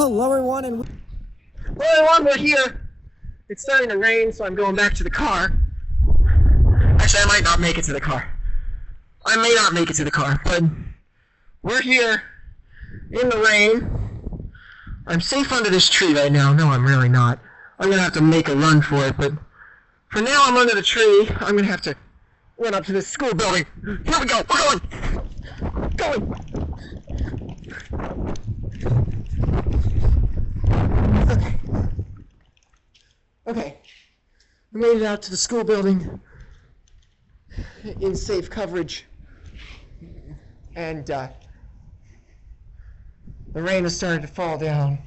Hello everyone, we're here. It's starting to rain, so I'm going back to the car. Actually, I might not make it to the car. I may not make it to the car, but we're here in the rain. I'm safe under this tree right now. No, I'm really not. I'm going to have to make a run for it, but for now I'm under the tree. I'm going to have to run up to this school building. Here we go. We're going. Okay. I made it out to the school building in safe coverage, and the rain has started to fall down.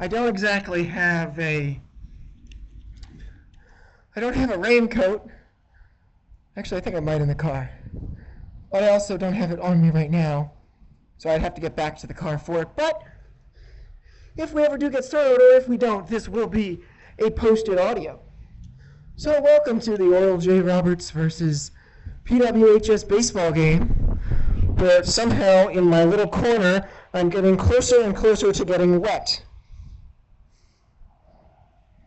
I don't exactly have a raincoat. Actually, I think I might in the car. But I also don't have it on me right now, so I'd have to get back to the car for it. But if we ever do get started, or if we don't, this will be a posted audio. So welcome to the Oral J. Roberts versus PWHS Baseball game, where somehow in my little corner I'm getting closer and closer to getting wet.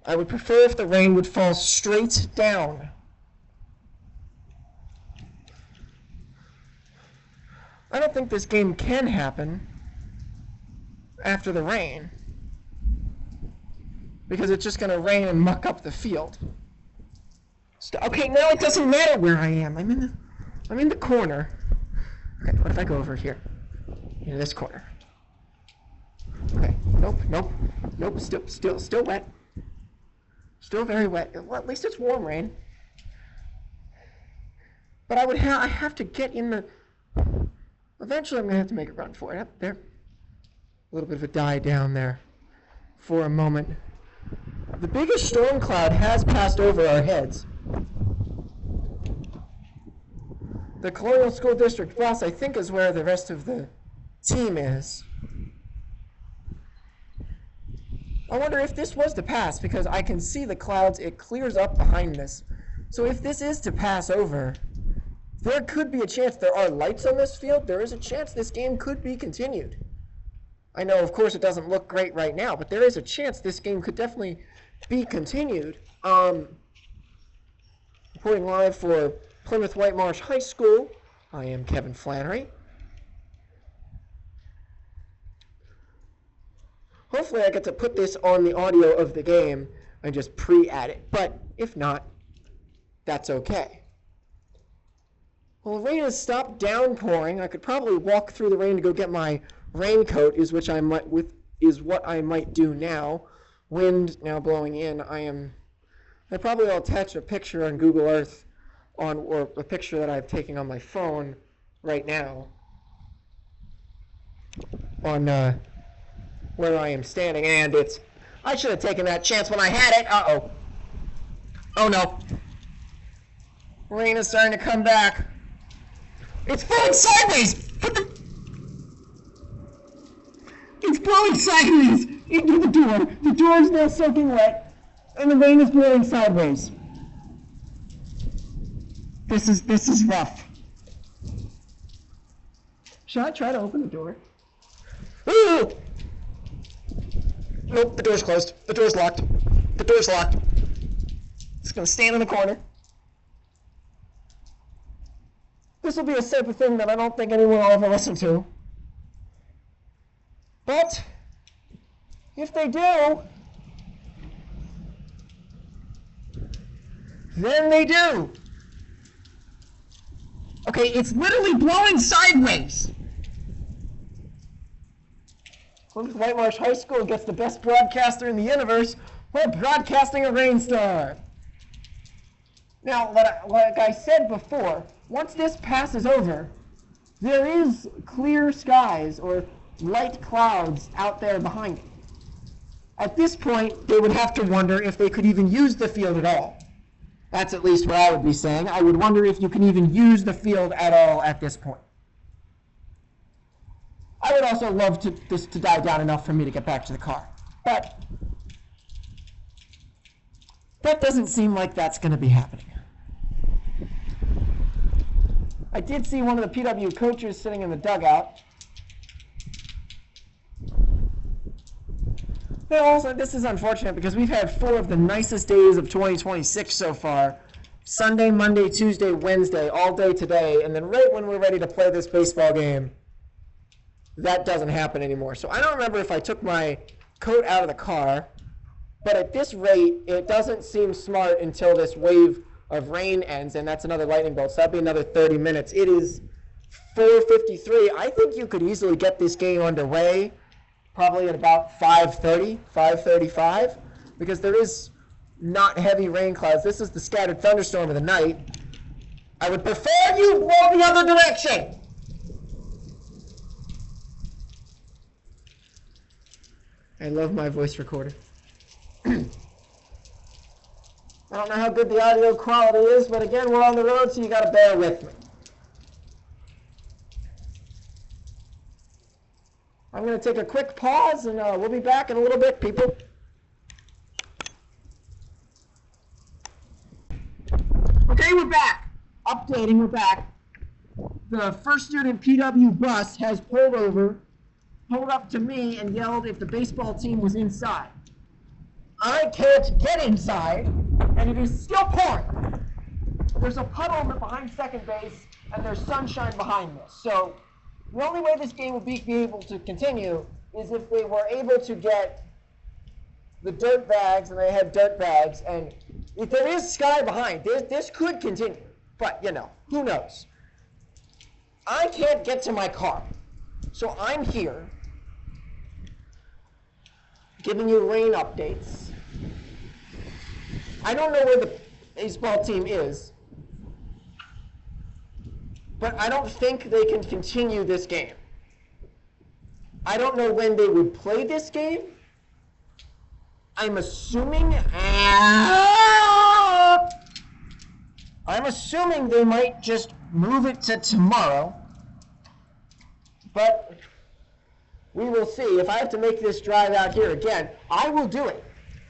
I would prefer if the rain would fall straight down. I don't think this game can happen after the rain, because it's just going to rain and muck up the field. Okay, now it doesn't matter where I am. I'm in the corner. Okay, what if I go over here, in this corner? Okay, nope. Still wet. Still very wet. Well, at least it's warm rain. But I have to get in the. Eventually, I'm going to have to make a run for it. Up there, a little bit of a die down there, for a moment. The biggest storm cloud has passed over our heads. The Colonial School District bus, I think, is where the rest of the team is. I wonder if this was to pass, because I can see the clouds. It clears up behind this. So if this is to pass over, there could be a chance. There are lights on this field. There is a chance this game could be continued. I know, of course, it doesn't look great right now, but there is a chance this game could definitely be continued. Reporting live for Plymouth Whitemarsh High School, I am Kevin Flannery. Hopefully I get to put this on the audio of the game and just pre-add it, but if not, that's okay. Well, the rain has stopped downpouring. I could probably walk through the rain to go get my raincoat, is what I might do now. Wind now blowing in. I probably will attach a picture on Google Earth or a picture that I've taken on my phone right now on where I am standing, and I should have taken that chance when I had it. Oh no. Rain is starting to come back. It's blowing sideways! It's blowing sideways into the door. The door is now soaking wet, and the rain is blowing sideways. This is rough. Should I try to open the door? Ooh! Nope, the door's closed. The door's locked. The door's locked. It's gonna stand in the corner. This will be a type of thing that I don't think anyone will ever listen to. But if they do, then they do. Okay, it's literally blowing sideways. Plymouth Whitemarsh High School gets the best broadcaster in the universe. We're broadcasting a rainstorm. Now, like I said before, once this passes over, there is clear skies or light clouds out there behind it. At this point, they would have to wonder if they could even use the field at all. That's at least what I would be saying. I would wonder if you can even use the field at all at this point. I would also love this to die down enough for me to get back to the car. But that doesn't seem like that's going to be happening. I did see one of the PW coaches sitting in the dugout. Well, also, this is unfortunate because we've had 4 of the nicest days of 2026 so far. Sunday, Monday, Tuesday, Wednesday, all day today, and then right when we're ready to play this baseball game, that doesn't happen anymore. So I don't remember if I took my coat out of the car, but at this rate, it doesn't seem smart until this wave of rain ends, and that's another lightning bolt, so that'd be another 30 minutes. It is 4:53. I think you could easily get this game underway probably at about 5:30, 5:35, because there is not heavy rain clouds. This is the scattered thunderstorm of the night. I would prefer you blow the other direction. I love my voice recorder. I don't know how good the audio quality is, but again, we're on the road, so you got to bear with me. I'm going to take a quick pause, and we'll be back in a little bit, people. Okay, we're back. Updating, we're back. The first student PW bus has pulled up to me, and yelled if the baseball team was inside. I can't get inside, and it is still pouring. There's a puddle behind second base, and there's sunshine behind this. So the only way this game will be able to continue is if they were able to get the dirt bags, and they had dirt bags, and if there is sky behind, this could continue. But, you know, who knows? I can't get to my car, so I'm here giving you rain updates. I don't know where the baseball team is, but I don't think they can continue this game. I don't know when they would play this game. I'm assuming they might just move it to tomorrow, but we will see. If I have to make this drive out here again, I will do it.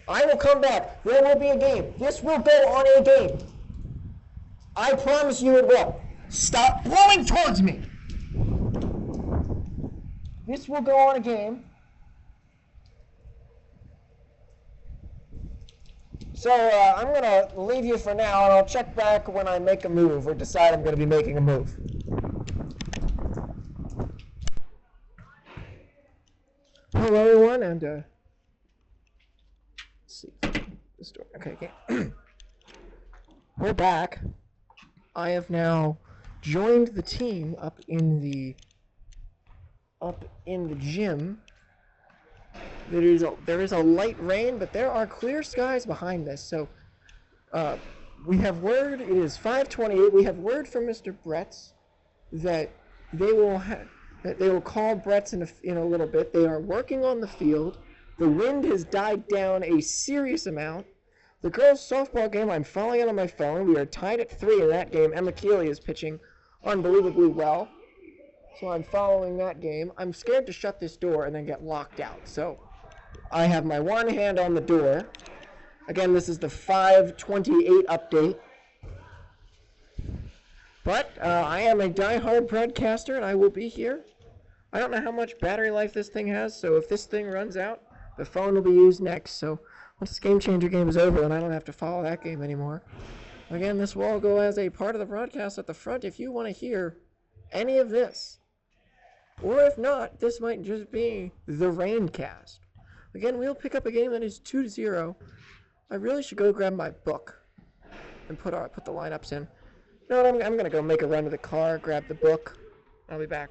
I will come back. There will be a game. This will go on a game. I promise you it will. Stop blowing towards me. This will go on a game. So I'm going to leave you for now, and I'll check back when I make a move or decide I'm going to be making a move. Hello, everyone, and let's see this door. Okay. We're back. I have now joined the team up in the gym. There is a light rain, but there are clear skies behind this. So we have word. It is 5:28. We have word from Mr. Bretz that they will call Bretz in a little bit. They are working on the field. The wind has died down a serious amount. The girls' softball game, I'm following it on my phone. We are tied at 3 in that game. Emma Keeley is pitching unbelievably well. So I'm following that game. I'm scared to shut this door and then get locked out. So I have my one hand on the door. Again, this is the 5:28 update. But I am a die-hard broadcaster, and I will be here. I don't know how much battery life this thing has, so if this thing runs out, the phone will be used next. So once this Game Changer game is over, then I don't have to follow that game anymore. Again, this will all go as a part of the broadcast at the front if you want to hear any of this. Or if not, this might just be the raincast. Again, we'll pick up a game that is 2-0. I really should go grab my book and put the lineups in. No, I'm going to go make a run to the car, grab the book. I'll be back.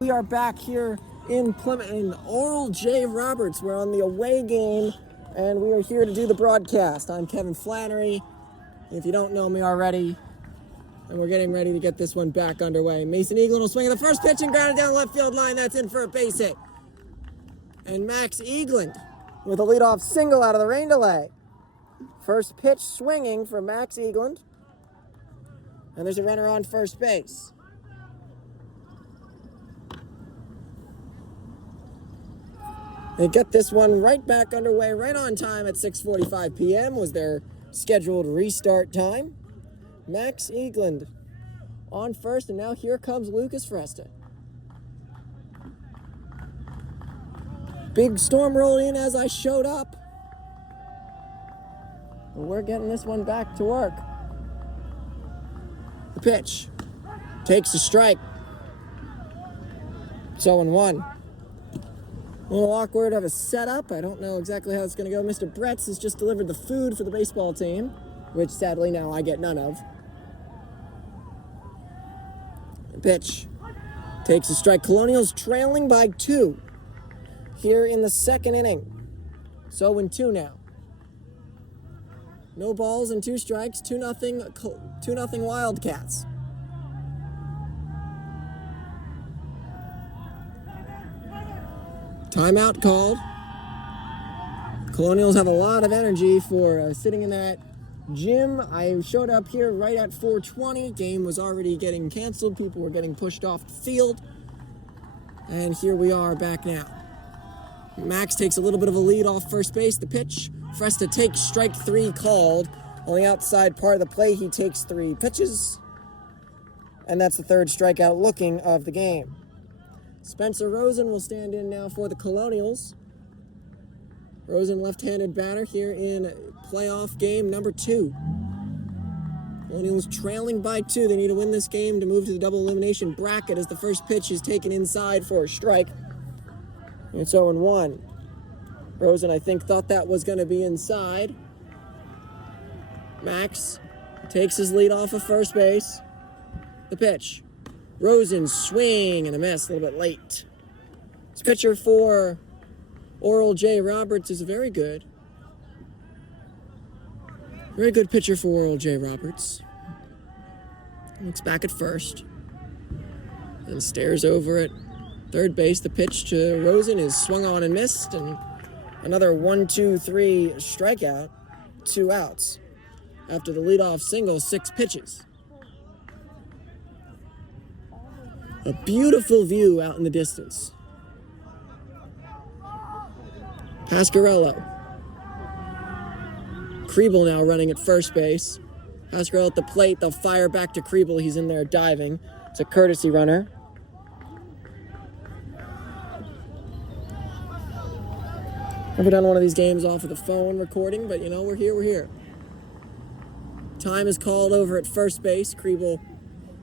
We are back here in Plymouth, in Oral J. Roberts. We're on the away game, and we are here to do the broadcast. I'm Kevin Flannery. If you don't know me already, and we're getting ready to get this one back underway. Mason Eaglin will swing at the first pitch and ground it down the left field line. That's in for a base hit. And Max Eaglin with a leadoff single out of the rain delay. First pitch swinging for Max Eaglin. And there's a runner on first base. They get this one right back underway, right on time at 6:45 p.m. was their scheduled restart time. Max Eaglin on first, and now here comes Lucas Fresta. Big storm rolled in as I showed up. But we're getting this one back to work. The pitch. Takes a strike. It's 0-1. A little awkward of a setup. I don't know exactly how it's going to go. Mr. Bretz has just delivered the food for the baseball team, which sadly now I get none of. The pitch. Takes a strike. Colonials trailing by 2 here in the second inning. It's 0-2 now. No balls and 2 strikes. 2-0 Wildcats. Timeout called. Colonials have a lot of energy for sitting in that gym. I showed up here right at 4:20. Game was already getting canceled. People were getting pushed off the field. And here we are back now. Max takes a little bit of a lead off first base. The pitch. Fresta takes strike 3 called. On the outside part of the plate, he takes 3 pitches. And that's the 3rd strikeout looking of the game. Spencer Rosen will stand in now for the Colonials. Rosen, left-handed batter here in playoff game number 2. Colonials trailing by 2. They need to win this game to move to the double elimination bracket as the first pitch is taken inside for a strike. It's 0-1. Rosen, I think, thought that was going to be inside. Max takes his lead off of first base. The pitch. Rosen, swing and a miss, a little bit late. This pitcher for Oral J. Roberts is very good. Very good pitcher for Oral J. Roberts. Looks back at first. And stares over at third base. The pitch to Rosen is swung on and missed. And another 1-2-3 strikeout. 2 outs. After the leadoff single, 6 pitches. A beautiful view out in the distance. Pasquarello. Kriebel now running at first base. Pasquarello at the plate. They'll fire back to Kriebel. He's in there diving. It's a courtesy runner. Never done one of these games off of the phone recording, but you know, we're here. Time is called over at first base. Kriebel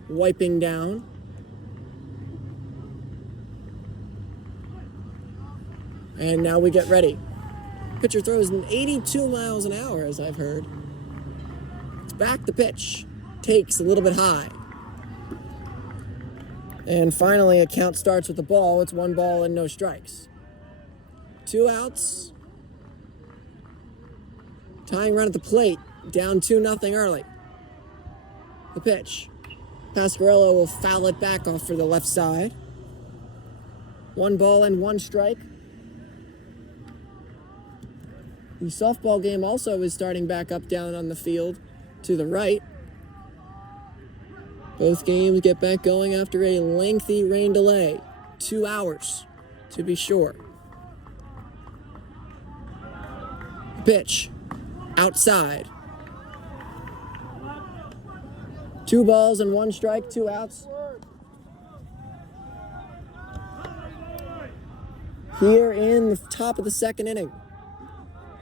wiping down. And now we get ready. Pitcher throws 82 miles an hour, as I've heard. It's back the pitch. Takes a little bit high. And finally, a count starts with the ball. It's 1 ball and no strikes. 2 outs. Tying run at the plate. Down 2-0 early. The pitch. Pasquarello will foul it back off for the left side. 1 ball and 1 strike. The softball game also is starting back up down on the field to the right. Both games get back going after a lengthy rain delay. 2 hours, to be sure. Pitch. Outside. 2 balls and 1 strike, 2 outs. Here in the top of the second inning.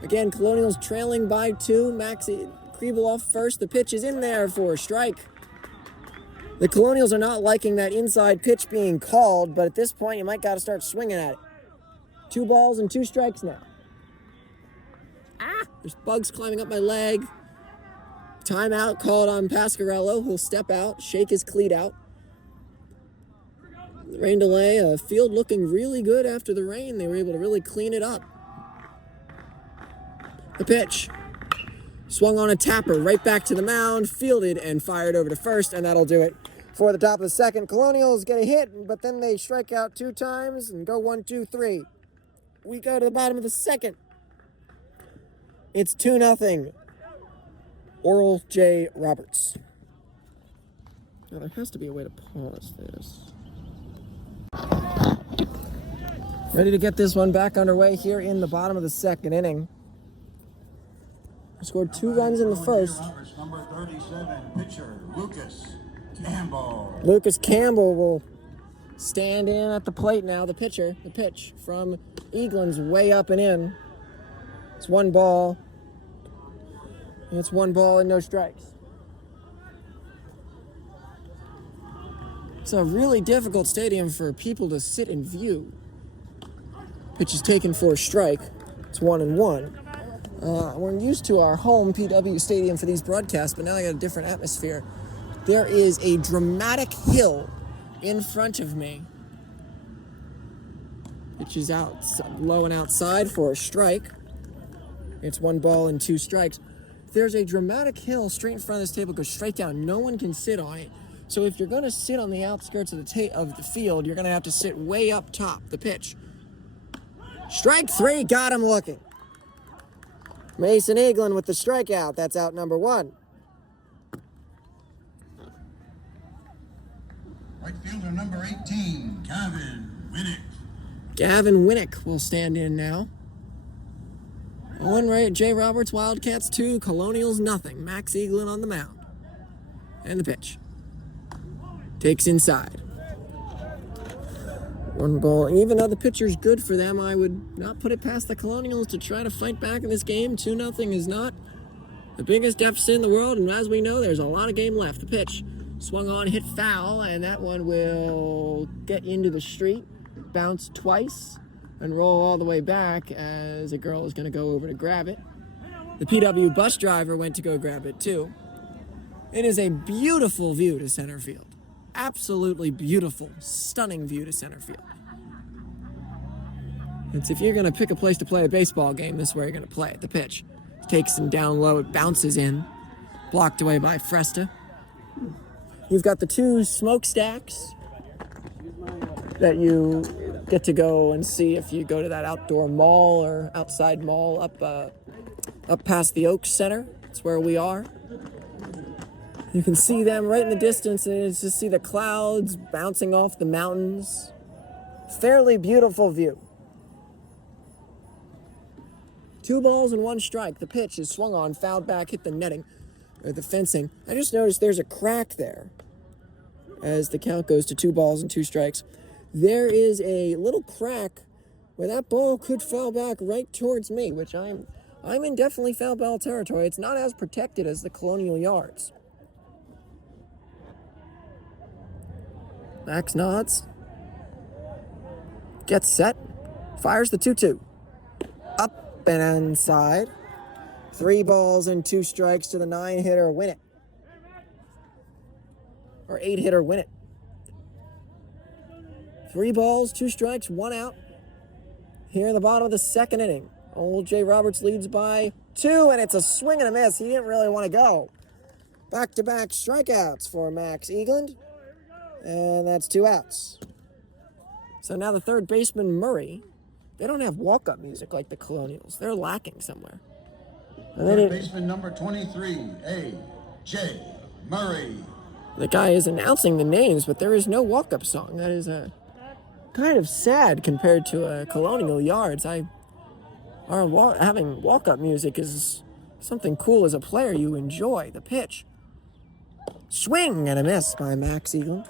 Again, Colonials trailing by 2. Maxi Kriebel off first. The pitch is in there for a strike. The Colonials are not liking that inside pitch being called, but at this point, you might got to start swinging at it. 2 balls and 2 strikes now. There's bugs climbing up my leg. Timeout called on Pasquarello. He'll step out, shake his cleat out. The rain delay, a field looking really good after the rain. They were able to really clean it up. The pitch. Swung on a tapper, right back to the mound, fielded and fired over to first, and that'll do it for the top of the second. Colonials get a hit, but then they strike out 2 times and go 1-2-3. We go to the bottom of the second. It's 2-0. Oral J. Roberts. Now, there has to be a way to pause this. Ready to get this one back underway here in the bottom of the second inning. Scored 2 runs in the first. Number 37, pitcher Lucas Campbell. Lucas Campbell will stand in at the plate now. The pitcher, the pitch from Eaglin's way up and in. It's 1 ball. It's 1 ball and no strikes. It's a really difficult stadium for people to sit and view. Pitch is taken for a strike. It's 1-1. We're used to our home PW stadium for these broadcasts, but now I got a different atmosphere. There is a dramatic hill in front of me. Pitch is out low and outside for a strike. It's 1 ball and 2 strikes. There's a dramatic hill straight in front of this table, goes straight down. No one can sit on it. So if you're going to sit on the outskirts of the field, you're going to have to sit way up top. The pitch. Strike 3, got him looking. Mason Eaglin with the strikeout. That's out number 1. Right fielder number 18, Gavin Winnick. Gavin Winnick will stand in now. 1 right, Jay Roberts, Wildcats 2, Colonials nothing. Max Eaglin on the mound. And the pitch. Takes inside. 1 ball. Even though the pitcher's good for them, I would not put it past the Colonials to try to fight back in this game. 2-0 is not the biggest deficit in the world, and as we know, there's a lot of game left. The pitch swung on, hit foul, and that one will get into the street, bounce twice, and roll all the way back as a girl is going to go over to grab it. The PW bus driver went to go grab it too. It is a beautiful view to center field. Absolutely beautiful, stunning view to center field. It's if you're going to pick a place to play a baseball game, this is where you're going to play it. The pitch takes him down low, it bounces in, blocked away by Fresta. You've got the 2 smokestacks that you get to go and see if you go to that outdoor mall or outside mall up past the Oaks Center. That's where we are. You can see them right in the distance, and it's just see the clouds bouncing off the mountains. Fairly beautiful view. 2 balls and 1 strike. The pitch is swung on, fouled back, hit the netting, or the fencing. I just noticed there's a crack there as the count goes to 2 balls and 2 strikes. There is a little crack where that ball could foul back right towards me, which I'm in definitely foul ball territory. It's not as protected as the Colonial yards. Max nods, gets set, fires the 2-2. Up and inside. 3 balls and 2 strikes to the 9-hitter Winnick. Or 8-hitter Winnick. 3 balls, 2 strikes, 1 out. Here in the bottom of the 2nd inning. Old Jay Roberts leads by 2, and it's a swing and a miss. He didn't really want to go. Back-to-back strikeouts for Max Eagland. And that's 2 outs. So now the 3rd baseman, Murray, they don't have walk-up music like the Colonials. They're lacking somewhere. And Third baseman number 23, A.J. Murray. The guy is announcing the names, but there is no walk-up song. That is kind of sad compared to Colonial yards. Having walk-up music is something cool as a player you enjoy. The pitch. Swing and a miss by Max Eagland.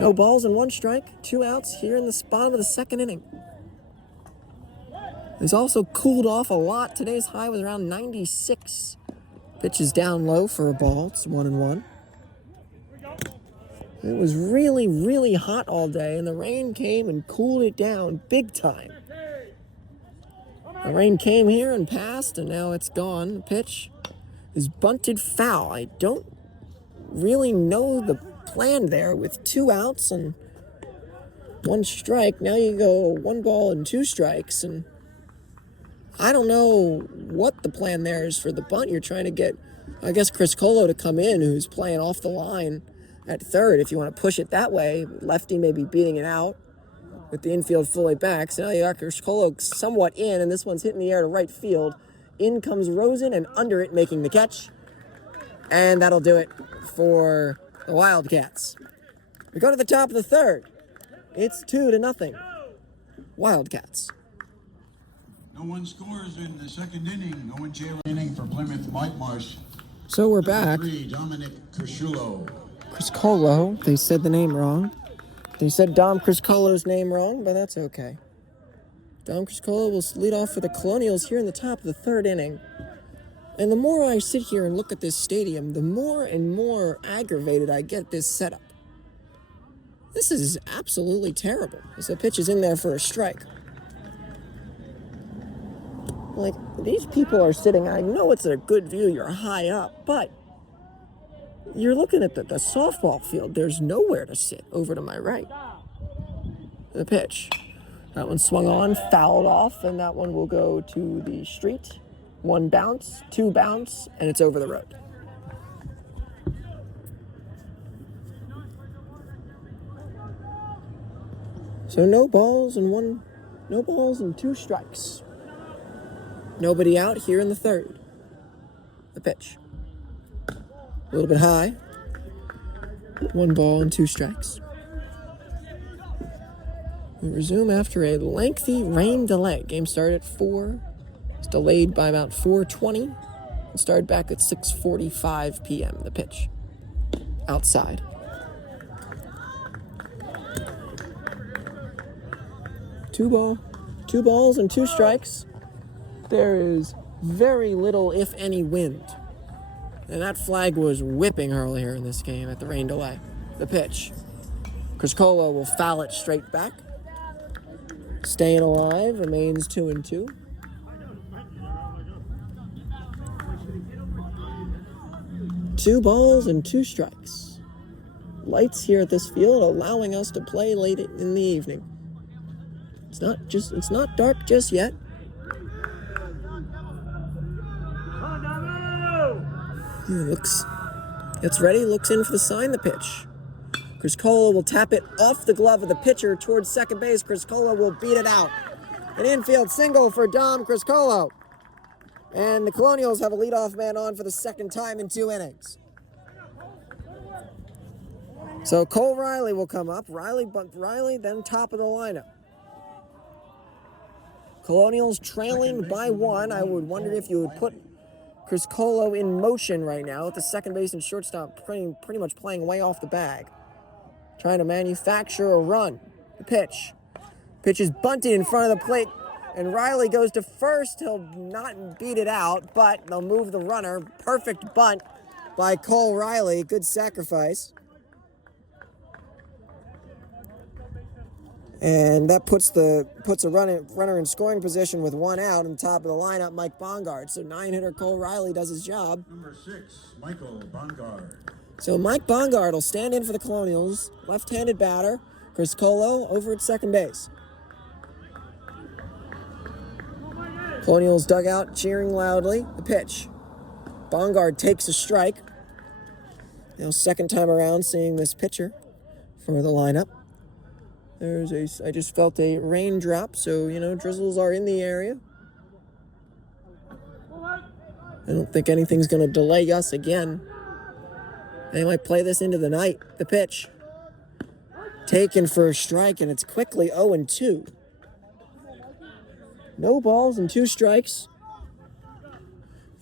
No balls and 1 strike, 2 outs here in the bottom of the 2nd inning. It's also cooled off a lot. Today's high was around 96. Pitch is down low for a ball. It's 1-1. It was really, really hot all day, and the rain came and cooled it down big time. The rain came here and passed, and now it's gone. The pitch is bunted foul. I don't really know the plan there with 2 outs and 1 strike. Now you go 1 ball and 2 strikes, and I don't know what the plan there is for the bunt. You're trying to get, I guess, Chris Colo to come in, who's playing off the line at 3rd, if you want to push it that way. Lefty may be beating it out with the infield fully back. So now you got Chris Colo somewhat in, and this one's hitting the air to right field. In comes Rosen, and under it making the catch. And that'll do it for the Wildcats. We go to the top of the 3rd. It's 2-0. Wildcats. No one scores in the 2nd inning. No one jailing inning for Plymouth Whitemarsh. So we're back. 3, Dominic Crisciullo. Criscolo, they said the name wrong. They said Dom Criscolo's name wrong, but that's okay. Dom Criscolo will lead off for the Colonials here in the top of the third inning. And the more I sit here and look at this stadium, the more and more aggravated I get this setup. This is absolutely terrible. As the pitch is in there for a strike. Like, these people are sitting, I know it's a good view, you're high up, but you're looking at the softball field. There's nowhere to sit over to my right. The pitch. That one swung on, fouled off, and that one will go to the street. 1 bounce, 2 bounce, and it's over the road. So no balls and 2 strikes. Nobody out here in the third. The pitch. A little bit high. 1 ball and 2 strikes. We resume after a lengthy rain delay. Game started at 4. It's delayed by about 4:20. It started back at 6:45 p.m. The pitch. Outside. Two balls and 2 strikes. There is very little, if any, wind. And that flag was whipping earlier in this game at the rain delay. The pitch. Criscolo will foul it straight back. Staying alive, remains 2-2. Two balls and 2 strikes. Lights here at this field allowing us to play late in the evening. It's not dark just yet. It's ready, looks in for the sign, the pitch. Criscolo will tap it off the glove of the pitcher towards second base. Criscolo will beat it out. An infield single for Dom Criscolo. And the Colonials have a leadoff man on for the second time in 2 innings. So Cole Riley will come up. Riley then top of the lineup. Colonials trailing by 1. I would wonder if you would put Criscolo in motion right now with the second base and shortstop pretty much playing way off the bag. Trying to manufacture a run. The pitch. Pitch is bunted in front of the plate, and Riley goes to first. He'll not beat it out, but they'll move the runner. Perfect bunt by Cole Riley. Good sacrifice. And that puts a runner in scoring position with 1 out on top of the lineup, Mike Bongard. So 9-hitter Cole Riley does his job. Number 6, Michael Bongard. So Mike Bongard will stand in for the Colonials. Left-handed batter. Criscolo over at second base. Colonials dugout cheering loudly. The pitch. Bongard takes a strike. Now second time around seeing this pitcher for the lineup. I just felt a raindrop, so, drizzles are in the area. I don't think anything's going to delay us again. They might play this into the night. The pitch. Taken for a strike, and it's quickly 0-2. No balls and 2 strikes.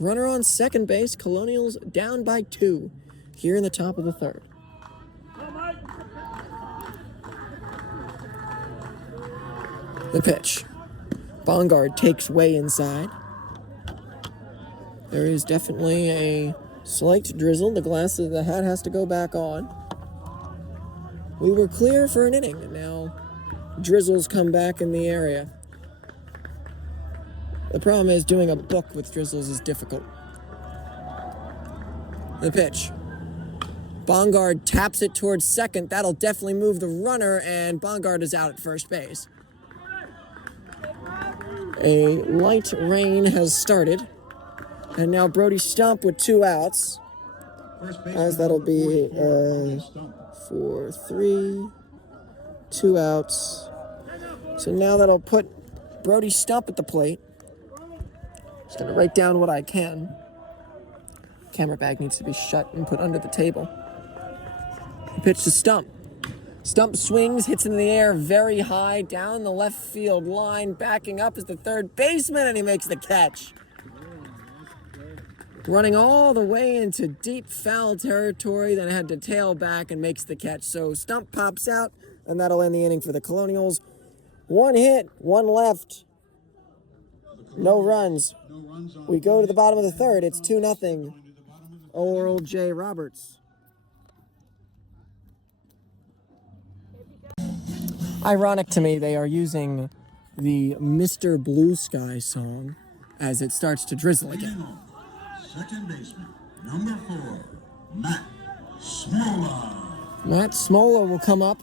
Runner on second base. Colonials down by 2 here in the top of the third. The pitch. Bongard takes way inside. There is definitely a slight drizzle. The hat has to go back on. We were clear for an inning, and now drizzles come back in the area. The problem is doing a book with drizzles is difficult. The pitch. Bongard taps it towards second. That'll definitely move the runner, and Bongard is out at first base. A light rain has started, and now Brody Stump with 2 outs. As that'll be 4-3, 2 outs. So now that'll put Brody Stump at the plate. Just gonna write down what I can. Camera bag needs to be shut and put under the table. Pitch to Stump. Stump swings, hits in the air very high, down the left field line. Backing up is the third baseman, and he makes the catch. running all the way into deep foul territory, then had to tail back and makes the catch. So Stump pops out, and that'll end the inning for the Colonials. 1 hit, 1 left, no runs. We go to the bottom of the third. It's 2-0. Oral J. Roberts. Ironic to me, they are using the Mr. Blue Sky song as it starts to drizzle again. Second baseman, number 4, Matt Smola. Matt Smola will come up.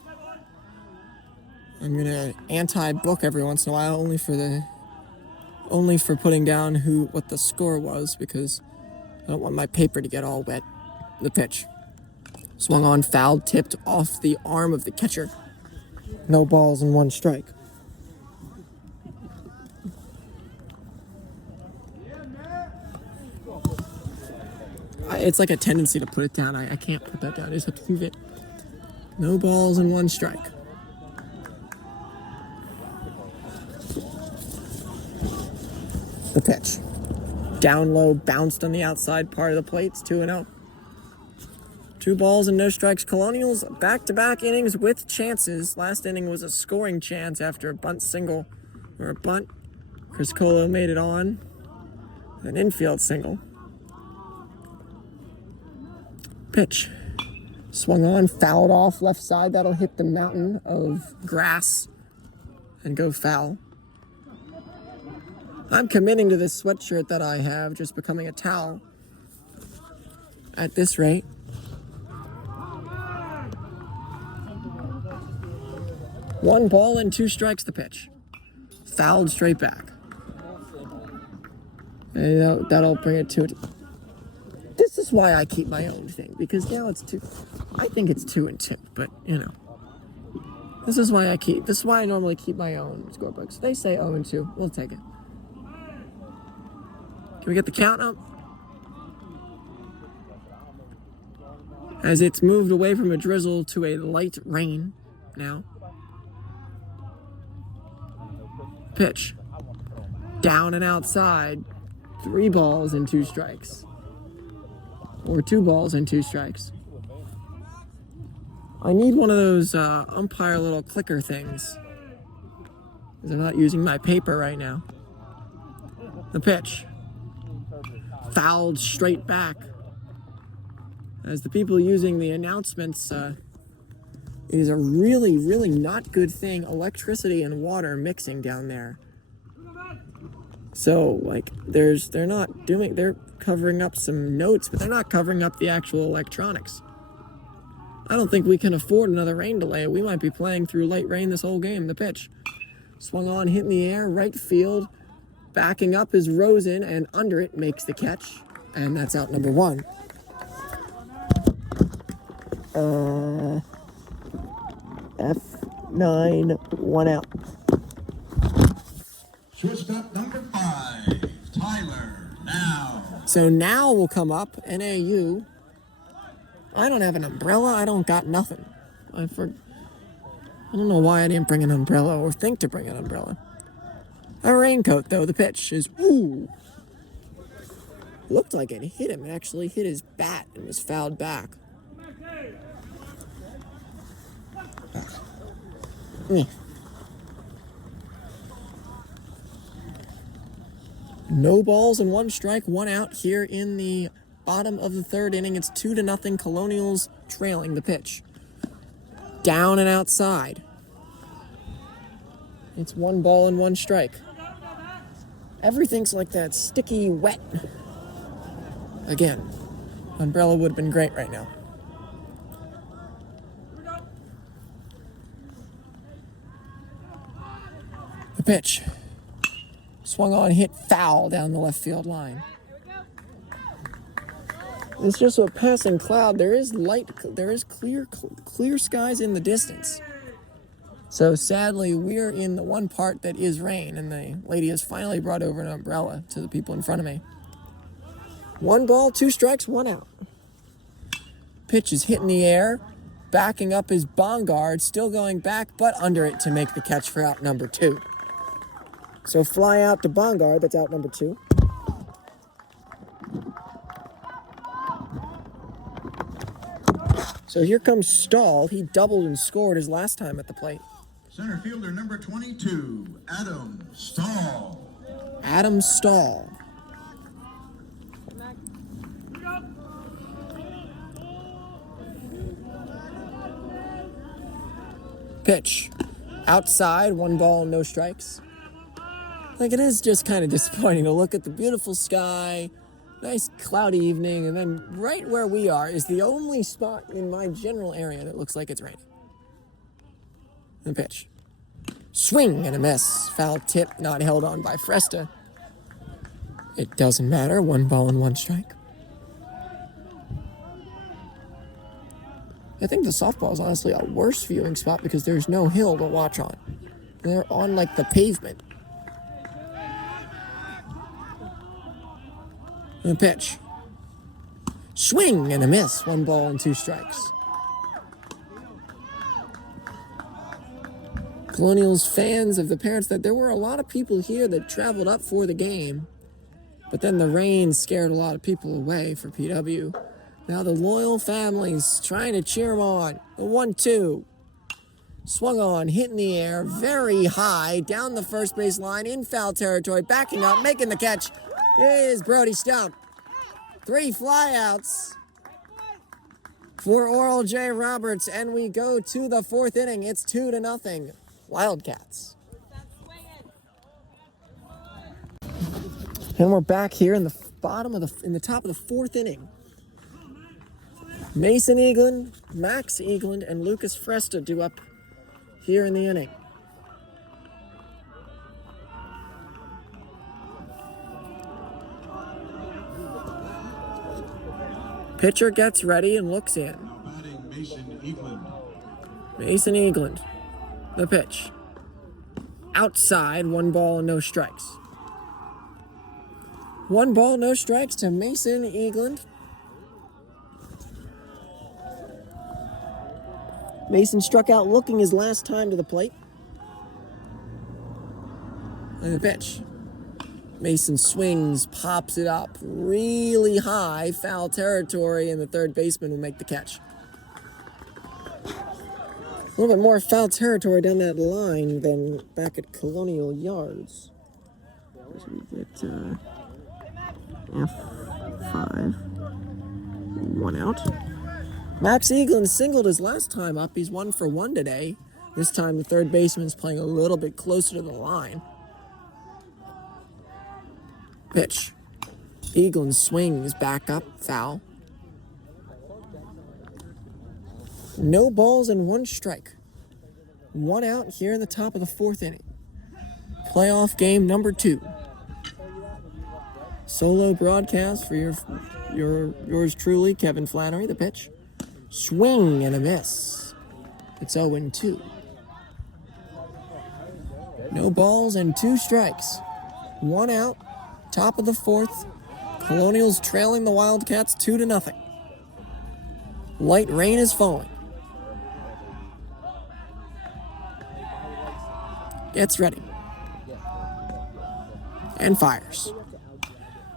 I'm gonna anti-book every once in a while, only for putting down what the score was, because I don't want my paper to get all wet. The pitch. Swung on, fouled, tipped off the arm of the catcher. No balls and 1 strike. It's like a tendency to put it down. I can't put that down. I just have to leave it. No balls and 1 strike. The pitch. Down low, bounced on the outside part of the plate. It's 2-0. 2 balls and no strikes. Colonials back-to-back innings with chances. Last inning was a scoring chance after a bunt single, or a bunt. Chris Colo made it on. An infield single. Pitch. Swung on, fouled off left side. That'll hit the mountain of grass and go foul. I'm committing to this sweatshirt that I have, just becoming a towel. At this rate. One ball and 2 strikes the pitch. Fouled straight back. And that'll bring it to it. This is why I keep my own thing, because now it's 2. I think it's 2-2, but This is why I normally keep my own scorebooks. They say 0-2. We'll take it. Can we get the count up? As it's moved away from a drizzle to a light rain now. Pitch. Down and outside. 3 balls and 2 strikes. Or 2 balls and 2 strikes. I need one of those umpire little clicker things, because I'm not using my paper right now. The pitch. Fouled straight back. As the people using the announcements, it is a really, really not good thing. Electricity and water mixing down there. So, they're covering up some notes, but they're not covering up the actual electronics. I don't think we can afford another rain delay. We might be playing through light rain this whole game. The pitch. Swung on, hit in the air, right field. Backing up is Rosen, and under it makes the catch. And that's out number 1. F9, 1 out. Shortstop number 5, Tyler Now. So now will come up, NAU. I don't have an umbrella. I don't got nothing. I don't know why I didn't bring an umbrella or think to bring an umbrella. A raincoat, though. The pitch is, ooh. Looked like it hit him. It actually hit his bat and was fouled back. No balls and 1 strike, 1 out here in the bottom of the 3rd inning. It's 2-0. Colonials trailing. The pitch. Down and outside. It's 1 ball and 1 strike. Everything's like that sticky, wet. Again, umbrella would have been great right now. The pitch. Swung on, hit foul down the left field line. It's just a passing cloud. There is clear skies in the distance. So sadly, we're in the one part that is rain, and the lady has finally brought over an umbrella to the people in front of me. 1 ball, 2 strikes, 1 out. Pitch is hit in the air. Backing up is Bongard, still going back, but under it to make the catch for out number 2. So fly out to Bongard, that's out number 2. So here comes Stahl. He doubled and scored his last time at the plate. Center fielder number 22, Adam Stahl. Adam Stahl. Pitch. Outside, 1 ball, no strikes. Like, it is just kind of disappointing to look at the beautiful sky, nice cloudy evening, and then right where we are is the only spot in my general area that looks like it's raining. The pitch. Swing and a miss. Foul tip, not held on by Fresta. It doesn't matter. 1 ball and 1 strike. I think the softball is honestly a worse viewing spot because there's no hill to watch on. They're on like the pavement. The pitch. Swing and a miss. 1 ball and 2 strikes. Colonials fans of the parents that there were a lot of people here that traveled up for the game, but then the rain scared a lot of people away for PW. Now the loyal families trying to cheer them on. The 1-2. Swung on, hit in the air, very high, down the first base line, in foul territory, backing up, making the catch is Brody Stump. 3 flyouts for Oral J. Roberts, and we go to the 4th inning. It's 2-0. Wildcats. And we're back here in the top of the 4th inning. Mason Eagland, Max Eagland, and Lucas Fresta due up here in the inning. Pitcher gets ready and looks in. Batting Mason Eagland. Mason Eagland. The pitch. Outside, 1 ball and no strikes. 1 ball, no strikes to Mason Eagland. Mason struck out looking his last time to the plate. And the pitch. Mason swings, pops it up really high, foul territory, and the third baseman will make the catch. A little bit more foul territory down that line than back at Colonial Yards. As we get F5. 1 out. Max Eagland singled his last time up. He's 1 for 1 today. This time the third baseman's playing a little bit closer to the line. Pitch. Eagland swings back up, foul. No balls and 1 strike. 1 out here in the top of the 4th inning. Playoff game number 2. Solo broadcast for yours truly, Kevin Flannery. The pitch. Swing and a miss. It's 0-2. No balls and 2 strikes. 1 out. Top of the 4th. Colonials trailing the Wildcats 2-0. Light rain is falling. Gets ready. And fires.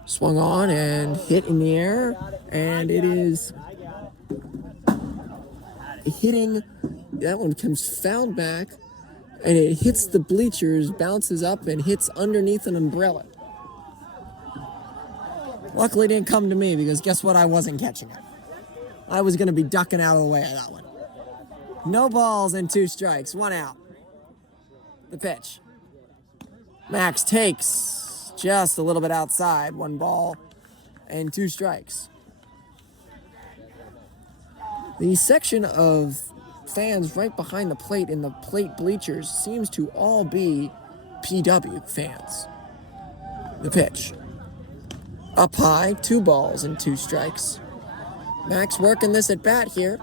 Swung on and hit in the air. And it is hitting. That one comes fouled back. And it hits the bleachers, bounces up, and hits underneath an umbrella. Luckily it didn't come to me because guess what? I wasn't catching it. I was going to be ducking out of the way of that one. No balls and 2 strikes. 1 out. The pitch. Max takes just a little bit outside. 1 ball and 2 strikes. The section of fans right behind the plate in the plate bleachers seems to all be PW fans. The pitch. Up high, 2 balls and 2 strikes. Max working this at bat here.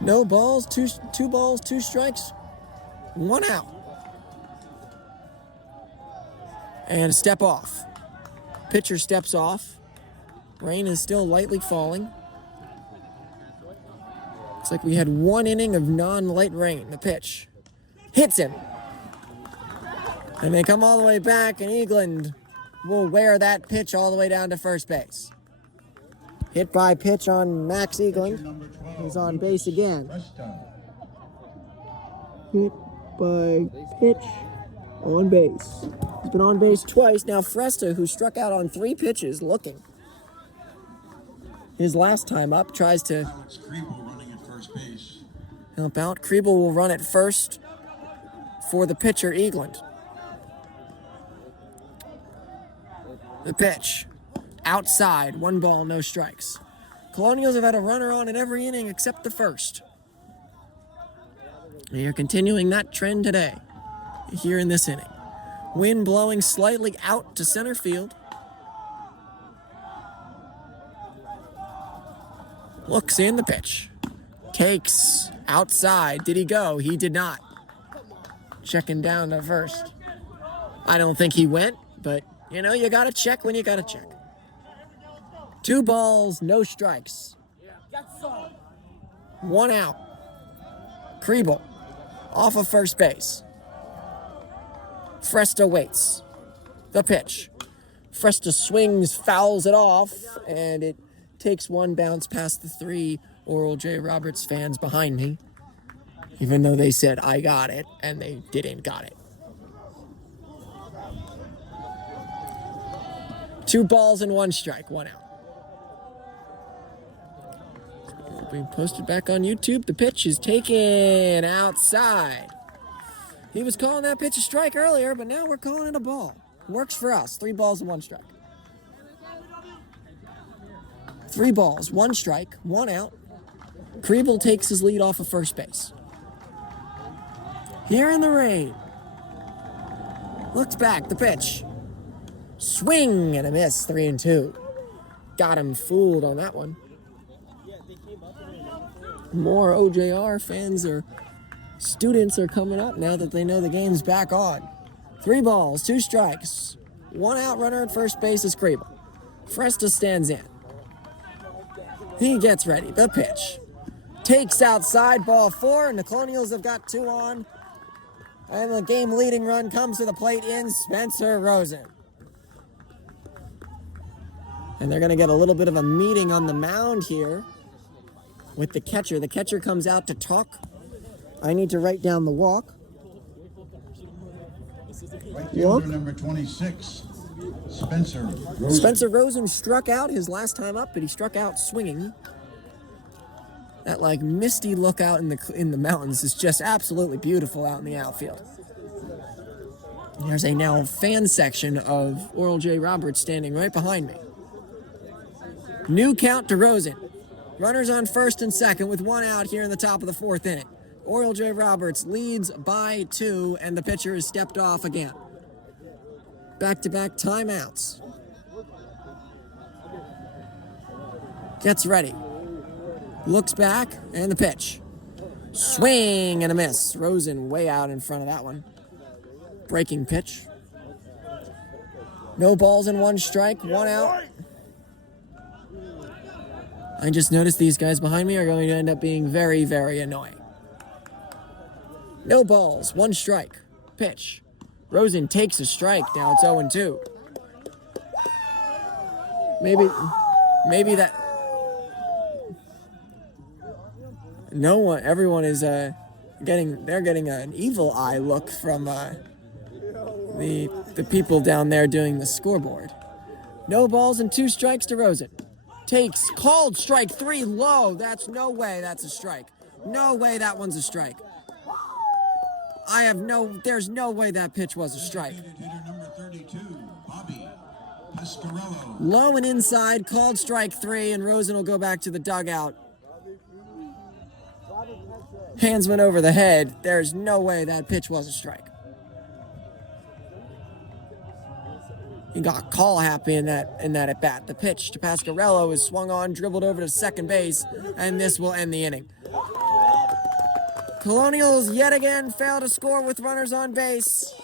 No balls, two balls, 2 strikes, 1 out. And a step off. Pitcher steps off. Rain is still lightly falling. Looks like we had 1 inning of non-light rain. The pitch. Hits him. And they come all the way back, and Eagland will wear that pitch all the way down to first base. Hit by pitch on Max Eagland. He's on base again. Hit by pitch on base. He's been on base twice. Now Fresta, who struck out on 3 pitches, looking. His last time up, tries to Alex Kriebel running at first base. help out. Kriebel will run at first for the pitcher, Eagland. The pitch. Outside, 1 ball, no strikes. Colonials have had a runner on in every inning except the first. They are continuing that trend today, here in this inning. Wind blowing slightly out to center field. Looks in the pitch. Takes outside. Did he go? He did not. Checking down to first. I don't think he went, but you know, you gotta check when you gotta check. 2 balls, no strikes. 1 out. Kriebel off of first base. Fresta waits. The pitch. Fresta swings, fouls it off, and it takes 1 bounce past the 3 Oral J. Roberts fans behind me, even though they said, I got it, and they didn't got it. 2 balls and 1 strike, 1 out. Being posted back on YouTube. The pitch is taken outside. He was calling that pitch a strike earlier, but now we're calling it a ball. Works for us. 3 balls and 1 strike. 3 balls, 1 strike, 1 out. Kriebel takes his lead off of first base. Here in the rain. Looks back, the pitch. Swing and a miss, 3-2. Got him fooled on that one. More OJR fans or students are coming up now that they know the game's back on. 3 balls, 2 strikes. 1 out, runner at first base is Kriebel. Fresta stands in. He gets ready. The pitch. Takes outside, ball 4, and the Colonials have got 2 on. And the game-leading run comes to the plate in Spencer Rosen. And they're going to get a little bit of a meeting on the mound here with the catcher. The catcher comes out to talk. I need to write down the walk. Right fielder number 26, Spencer Rosen. Spencer Rosen struck out his last time up, but he struck out swinging. That like misty look out in the mountains is just absolutely beautiful out in the outfield. There's a now fan section of Oral J. Roberts standing right behind me. New count to Rosen. Runners on first and second with 1 out here in the top of the 4th inning. Oral J. Roberts leads by 2, and the pitcher is stepped off again. Back-to-back timeouts. Gets ready. Looks back, and the pitch. Swing and a miss. Rosen way out in front of that one. Breaking pitch. No balls and 1 strike, 1 out. I just noticed these guys behind me are going to end up being very, very annoying. No balls, 1 strike. Pitch. Rosen takes a strike. Now it's 0-2. Maybe that... No one, everyone is getting an evil eye look from the people down there doing the scoreboard. No balls and 2 strikes to Rosen. Takes, called strike 3 low. That's no way that's a strike. No way that one's a strike. There's no way that pitch was a strike. Hitter number 32, Bobby Pescarello. Low and inside, called strike 3, and Rosen will go back to the dugout. Hands went over the head. There's no way that pitch was a strike. He got call happy in that at bat. The pitch to Pasquarello is swung on, dribbled over to second base, and this will end the inning. Colonials yet again fail to score with runners on base.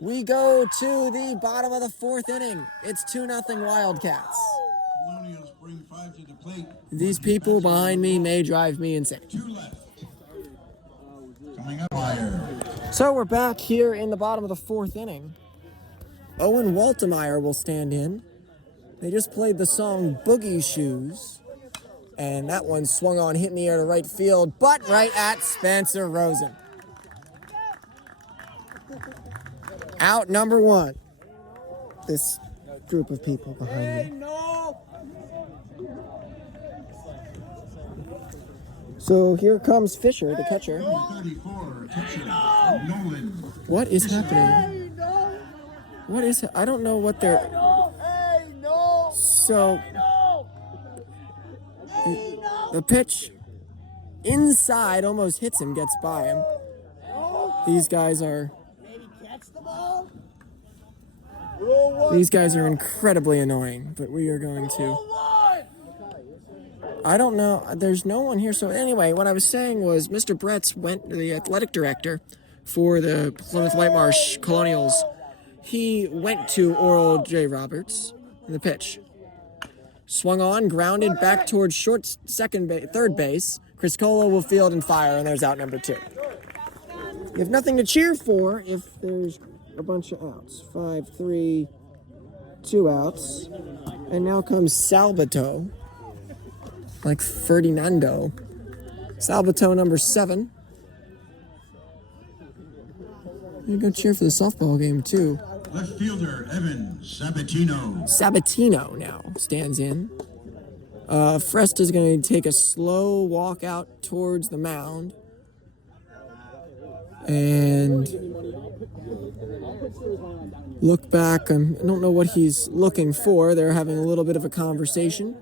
We go to the bottom of the 4th inning. It's 2-0 Wildcats. Colonials bring 5 to the plate. These people behind me may drive me insane. 2 left. Coming up, Meyer. So we're back here in the bottom of the 4th inning. Owen Waltemeyer will stand in. They just played the song Boogie Shoes. And that one swung on, hit in the air to right field, but right at Spencer Rosen. Out number one. This group of people behind me. So here comes Fisher, the catcher. 34, catcher, Nolan. What is happening? What is I don't know what they're... So... The pitch inside almost hits him, gets by him. These guys are incredibly annoying, but we are going to... I don't know, there's no one here. So anyway, what I was saying was Mr. Bretz the athletic director for the Plymouth Whitemarsh Colonials, he went to Oral J. Roberts in the pitch. Swung on, grounded back towards third base. Chris Colo will field and fire, and there's out number two. You have nothing to cheer for if there's a bunch of outs. 5-3, 2 outs. And now comes Salvato, like Ferdinando. Salvato number 7. You go cheer for the softball game too. Left fielder, Evan Sabatino. Sabatino now stands in. Fresta's going to take a slow walk out towards the mound. And look back. I don't know what he's looking for. They're having a little bit of a conversation.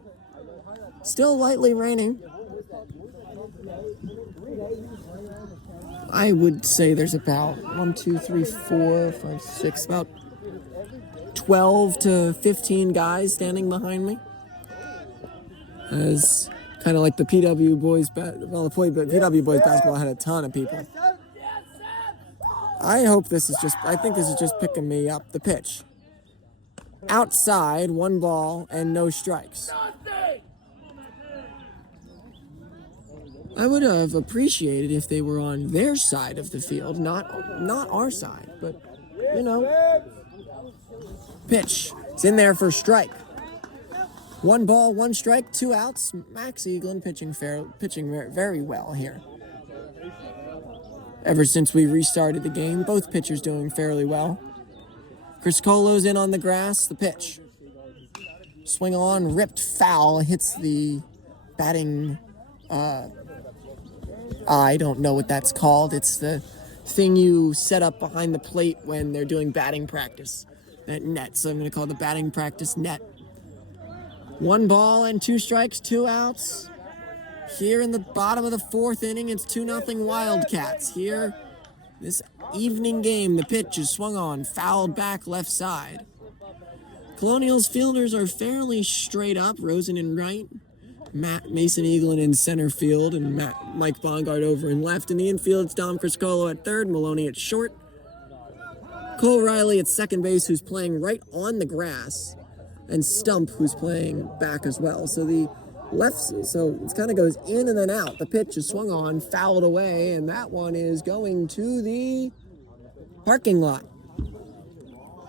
Still lightly raining. I would say there's about 12 to 15 guys standing behind me. As kind of like the PW boys, PW boys basketball had a ton of people. I think this is just picking me up. The pitch. Outside, 1 ball and no strikes. I would have appreciated if they were on their side of the field, not our side, but, Pitch. It's in there for strike. 1 ball, 1 strike, 2 outs. Max Eaglin pitching very well here. Ever since we restarted the game, both pitchers doing fairly well. Chris Colo's in on the grass. The pitch. Swing on, ripped foul, hits the batting... I don't know what that's called. It's the thing you set up behind the plate when they're doing batting practice. That net, so I'm going to call it the batting practice net. 1 ball and 2 strikes, 2 outs. Here in the bottom of the 4th inning, it's 2-0 Wildcats. Here, this evening game, the pitch is swung on, fouled back left side. Colonials fielders are fairly straight up, Rosen in right. Mason Eaglin in center field, and Mike Bongard over in left. In the infield, it's Dom Criscolo at third, Maloney at short. Cole Riley at second base, who's playing right on the grass, and Stump, who's playing back as well. So it kind of goes in and then out. The pitch is swung on, fouled away, and that one is going to the parking lot.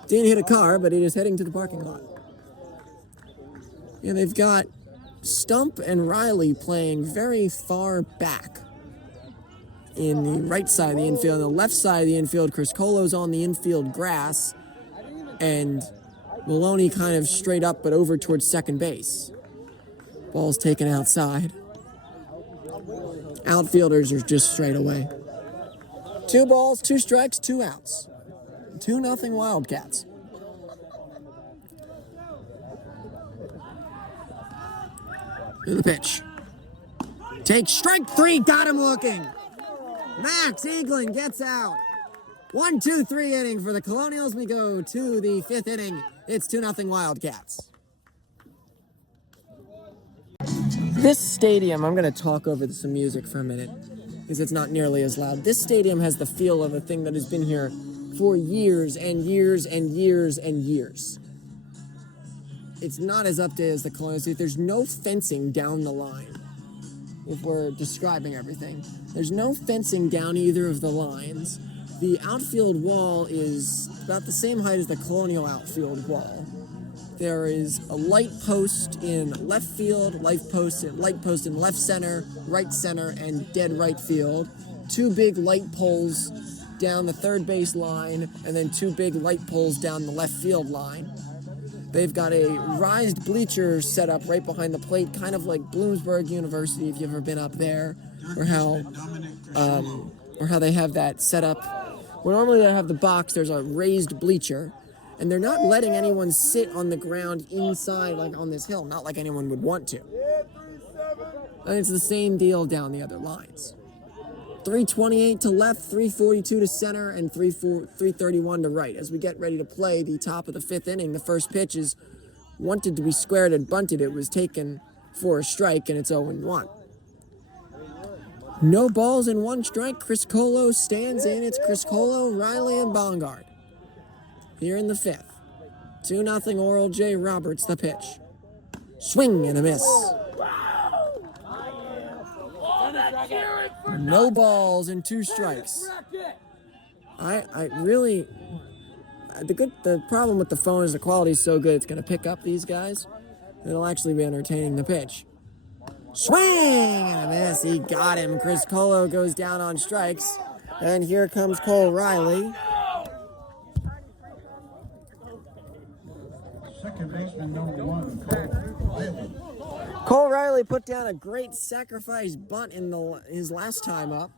Didn't hit a car, but it is heading to the parking lot. And they've got Stump and Riley playing very far back in the right side of the infield. On the left side of the infield, Chris Colo's on the infield grass, and Maloney kind of straight up but over towards second base. Ball's taken outside. Outfielders are just straight away. 2 balls, 2 strikes, 2 outs. 2-0 Wildcats. To the pitch. Take strike 3, got him looking. Max Eaglin gets out. 1-2-3 inning for the Colonials. We go to the 5th inning. It's 2-0 Wildcats. This stadium, I'm going to talk over some music for a minute because it's not nearly as loud. This stadium has the feel of a thing that has been here for years and years and years and years. It's not as updated as the Colonials. There's no fencing down the line, if we're describing everything. There's no fencing down either of the lines. The outfield wall is about the same height as the Colonial outfield wall. There is a light post in left field, light post in left center, and dead right field. 2 big light poles down the third base line, and then 2 big light poles down the left field line. They've got a raised bleacher set up right behind the plate, kind of like Bloomsburg University, if you've ever been up there, or how they have that set up. Where normally they have the box, there's a raised bleacher, and they're not letting anyone sit on the ground inside, like on this hill, not like anyone would want to. And it's the same deal down the other lines. 328 to left, 342 to center, and 331 to right. As we get ready to play the top of the 5th inning, the first pitch is wanted to be squared and bunted. It was taken for a strike, and it's 0-1. No balls and 1 strike. Chris Colo stands in. It's Chris Colo, Riley, and Bongard. Here in the 5th. 2-0 Oral J. Roberts, the pitch. Swing and a miss. No balls and 2 strikes. The problem with the phone is the quality is so good it's going to pick up these guys. It'll actually be entertaining the pitch. Swing and a miss. He got him. Chris Colo goes down on strikes. And here comes Cole Riley. Second baseman number 1, Cole Riley. Cole Riley put down a great sacrifice bunt in his last time up.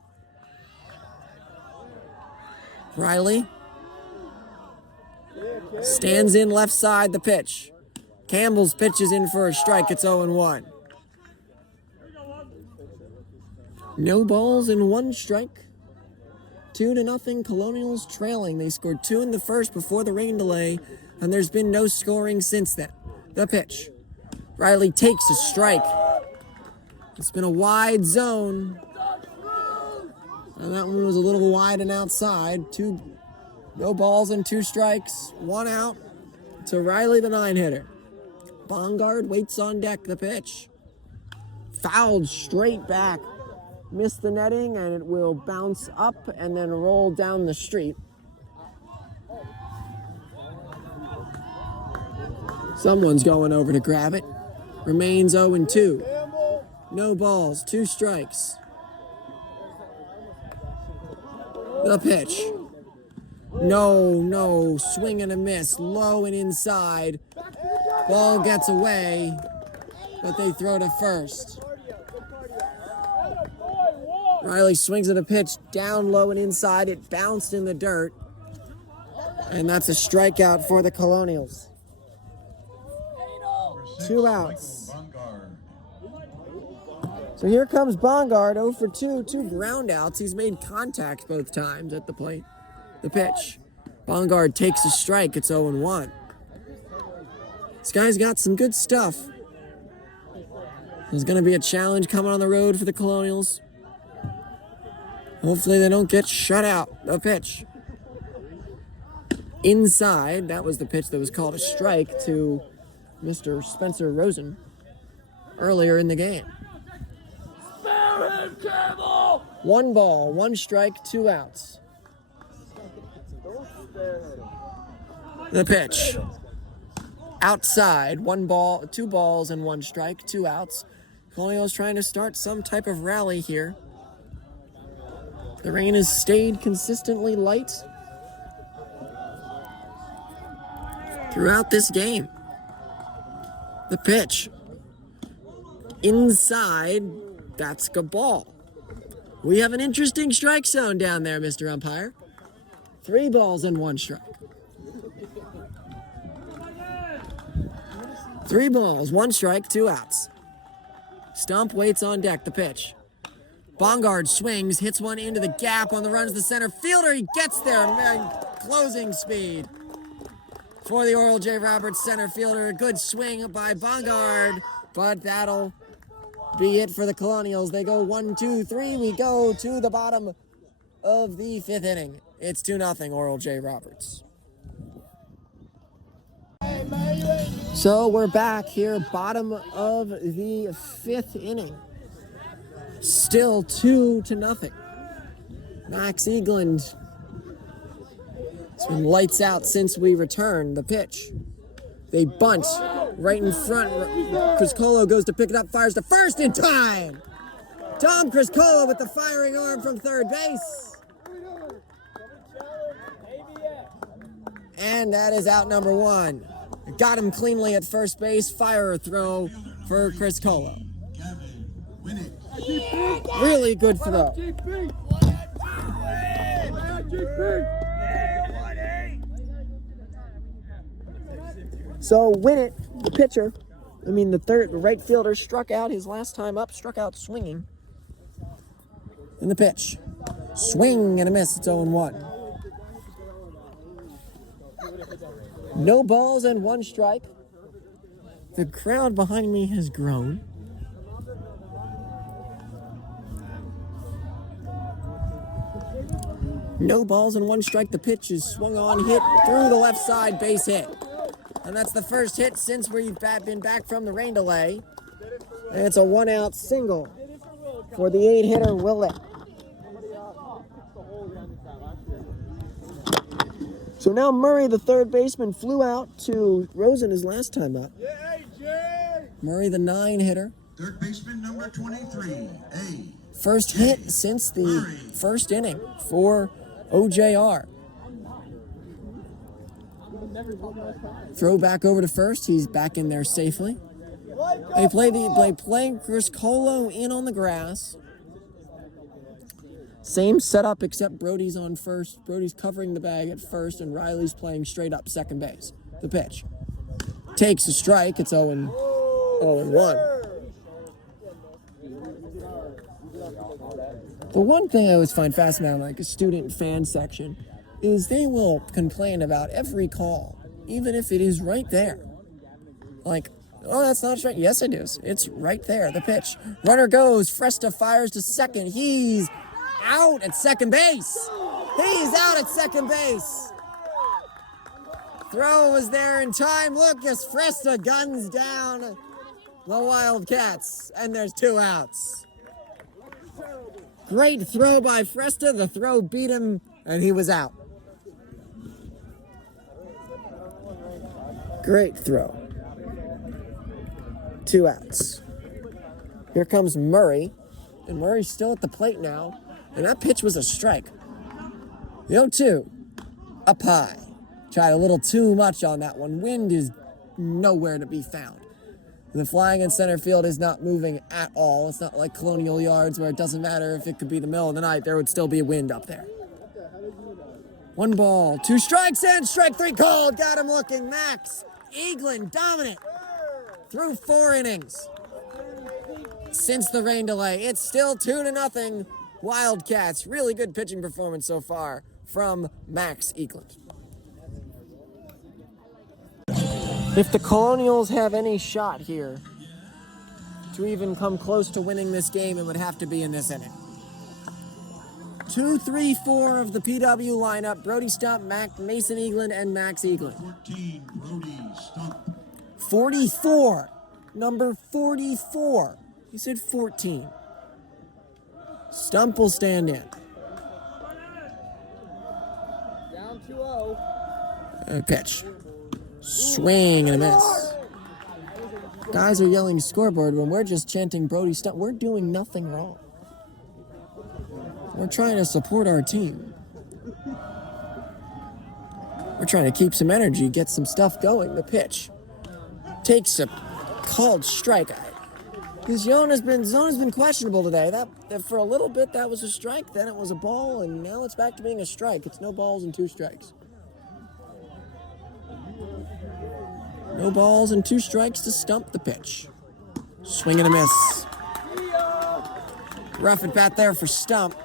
Riley stands in left side, the pitch. Campbell's pitch is in for a strike. It's 0-1. No balls and 1 strike. 2-0 Colonials trailing. They scored 2 in the first before the rain delay, and there's been no scoring since then. The pitch. Riley takes a strike. It's been a wide zone. And that one was a little wide and outside. No balls and 2 strikes. 1 out to Riley, the 9-hitter. Bongard waits on deck, the pitch. Fouled straight back. Missed the netting, and it will bounce up and then roll down the street. Someone's going over to grab it. Remains 0-2. No balls, 2 strikes. The pitch. No, swing and a miss. Low and inside. Ball gets away, but they throw to first. Riley swings at a pitch down low and inside. It bounced in the dirt. And that's a strikeout for the Colonials. 2 outs. So here comes Bongard, 0 for 2, 2 ground outs. He's made contact both times at the plate. The pitch. Bongard takes a strike. It's 0-1. This guy's got some good stuff. There's going to be a challenge coming on the road for the Colonials. Hopefully they don't get shut out. The pitch. Inside. That was the pitch that was called a strike to Mr. Spencer Rosen earlier in the game. 1 ball, 1 strike, 2 outs. The pitch. Outside, 1 ball, 2 balls and 1 strike, 2 outs. Colonials trying to start some type of rally here. The rain has stayed consistently light throughout this game. The pitch. Inside, that's a ball. We have an interesting strike zone down there, Mr. Umpire. 3 balls and 1 strike. 3 balls, 1 strike, 2 outs. Stump waits on deck, the pitch. Bongard swings, hits one into the gap on the run to the center fielder. He gets there, closing speed for the Oral J. Roberts center fielder. A good swing by Bongard, but that'll be it for the Colonials. They go 1, 2, 3. We go to the bottom of the 5th inning. It's 2-0 Oral J. Roberts. So we're back here, bottom of the 5th inning. Still 2-0. Max Eagland It's been lights out since we returned. The pitch. They bunt right in front. Criscolo goes to pick it up, fires to first in time. Tom Criscolo with the firing arm from third base. And that is out number one. Got him cleanly at first base. Fire throw for Criscolo. Really good throw. So Winnett, the pitcher, the right fielder, struck out his last time up, struck out swinging. In the pitch. Swing and a miss. It's 0-1. No balls and one strike. The crowd behind me has grown. No balls and one strike. The pitch is swung on, hit through the left side, base hit. And that's the first hit since we've been back from the rain delay. And it's a 1-out single for the 8-hitter Willett. So now Murray, the third baseman, flew out to Rosen his last time up. Murray, the 9-hitter. Third baseman number 23, A. First hit since the first inning for OJR. Throw back over to first. He's back in there safely. They play Criscolo in on the grass. Same setup except Brody's on first. Brody's covering the bag at first, and Riley's playing straight up second base. The pitch. Takes a strike. It's 0-1. The one thing I always find fascinating, like a student fan section, is they will complain about every call, even if it is right there. Like, oh, that's not a strike. Yes, it is. It's right there. The pitch. Runner goes. Fresta fires to second. He's out at second base. He's out at second base. Throw was there in time. Look as Fresta guns down the Wildcats. And there's 2 outs. Great throw by Fresta. The throw beat him, and he was out. Great throw. 2 outs. Here comes Murray. And Murray's still at the plate now. And that pitch was a strike. The 0-2. Up high. Tried a little too much on that one. Wind is nowhere to be found. The flying in center field is not moving at all. It's not like Colonial Yards where it doesn't matter if it could be the middle of the night. There would still be wind up there. 1 ball, 2 strikes, and strike 3 called. Got him looking. Max Eaglin dominant through 4 innings. Since the rain delay, it's still 2-0 Wildcats. Really good pitching performance so far from Max Eaglin. If the Colonials have any shot here to even come close to winning this game, it would have to be in this inning. 2, 3, 4 of the PW lineup. Brody Stump, Mason Eaglin, and Max Eaglin. 14, Brody Stump. 44. Number 44. He said 14. Stump will stand in. Down 2-0. Pitch. Swing and a miss. Guys are yelling scoreboard when we're just chanting Brody Stump. We're doing nothing wrong. We're trying to support our team. We're trying to keep some energy, get some stuff going. The pitch takes a called strike. His zone has been questionable today. That for a little bit that was a strike, then it was a ball, and now it's back to being a strike. It's no balls and 2 strikes. No balls and 2 strikes to Stump. The pitch. Swing and a miss. Rough at bat there for Stump.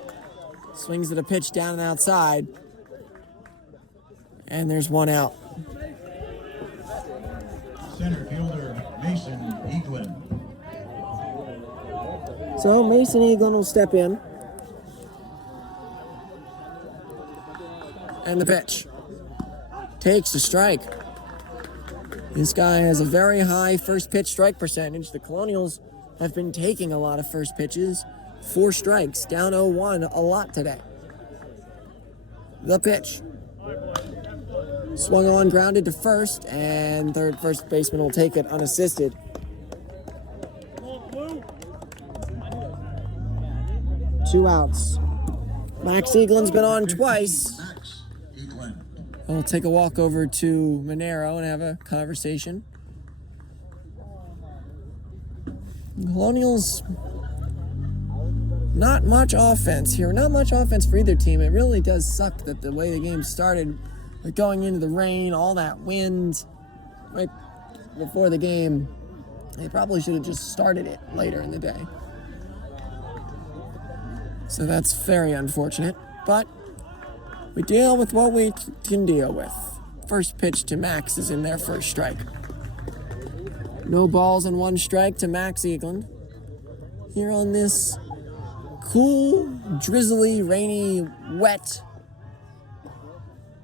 Swings at a pitch down and outside. And there's 1 out. Center fielder Mason Eaglin. So Mason Eaglin will step in. And the pitch. Takes a strike. This guy has a very high first pitch strike percentage. The Colonials have been taking a lot of first pitches. 4 strikes, down 0-1 a lot today. The pitch. Swung on, grounded to first, and first baseman will take it unassisted. Two outs. Max Eaglin's been on twice. Max Eaglin. I'll take a walk over to Monero and have a conversation. Colonials, not much offense here. Not much offense for either team. It really does suck that the way the game started, like going into the rain, all that wind, right before the game. They probably should have just started it later in the day. So that's very unfortunate, but we deal with what we can deal with. First pitch to Max is in there for a strike. No balls and one strike to Max Eaglin. Here on this cool, drizzly, rainy, wet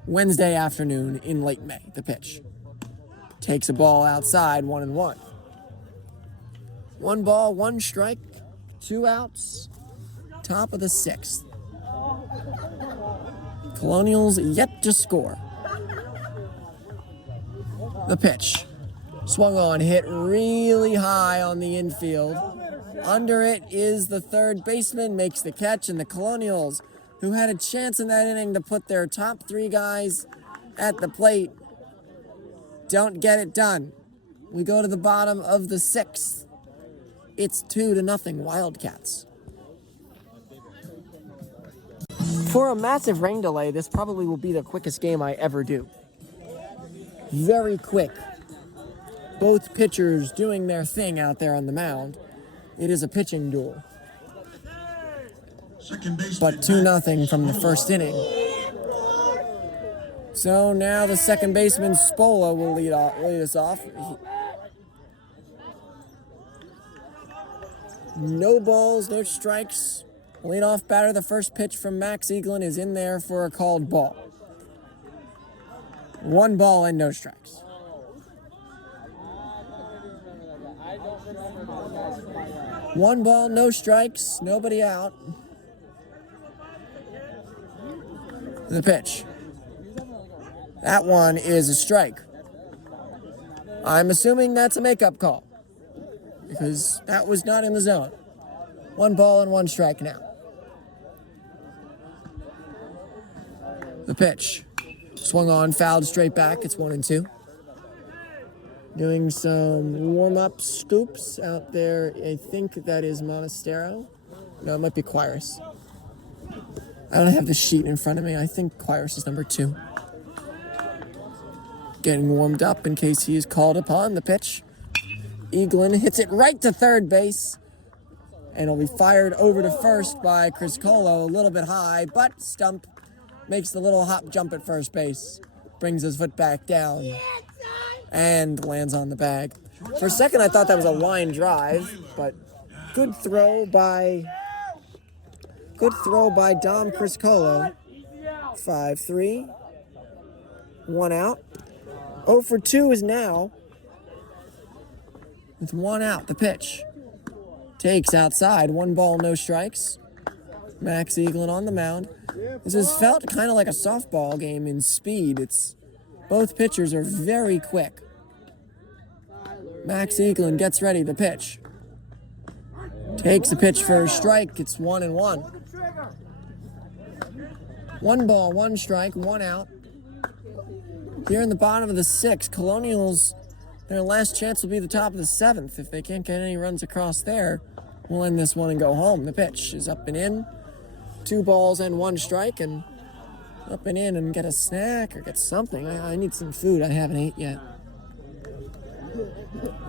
Wednesday afternoon in late May. The pitch takes a ball outside, 1-1. 1 ball, 1 strike, 2 outs. Top of the 6th. Colonials yet to score. The pitch. Swung on, hit really high on the infield. Under it is the third baseman, makes the catch, and the Colonials, who had a chance in that inning to put their top 3 guys at the plate, don't get it done. We go to the bottom of the 6th. It's 2-0 Wildcats. For a massive rain delay, this probably will be the quickest game I ever do. Very quick. Both pitchers doing their thing out there on the mound. It is a pitching duel. Second baseman. But 2-0 from the first inning. So now the second baseman, Spola, will lead us off. No balls, no strikes. Leadoff batter, the first pitch from Max Eaglin is in there for a called ball. 1 ball and no strikes. One ball, no strikes, nobody out. The pitch. That one is a strike. I'm assuming that's a makeup call, because that was not in the zone. 1 ball and 1 strike now. The pitch. Swung on, fouled straight back. It's 1-2. Doing some warm-up scoops out there. I think that is Monastero. No, it might be Quiris. I don't have the sheet in front of me. I think Quiris is number 2. Getting warmed up in case he is called upon. The pitch. Eaglin hits it right to third base. And it'll be fired over to first by Chris Colo. A little bit high, but Stump makes the little hop jump at first base. Brings his foot back down. And lands on the bag. For a second, I thought that was a line drive, but good throw by Dom Criscolo. 5-3. 1 out. 0 for 2 is now. With 1 out, the pitch. Takes outside. 1 ball, no strikes. Max Eaglin on the mound. This has felt kind of like a softball game in speed. Both pitchers are very quick. Max Eaglin gets ready, the pitch. Takes the pitch for a strike. It's 1-1. 1 ball, 1 strike, 1 out. Here in the bottom of the 6th, Colonials, their last chance will be the top of the 7th. If they can't get any runs across there, we'll end this one and go home. The pitch is up and in. 2 balls and 1 strike, and up and in and get a snack or get something. I need some food. I haven't ate yet.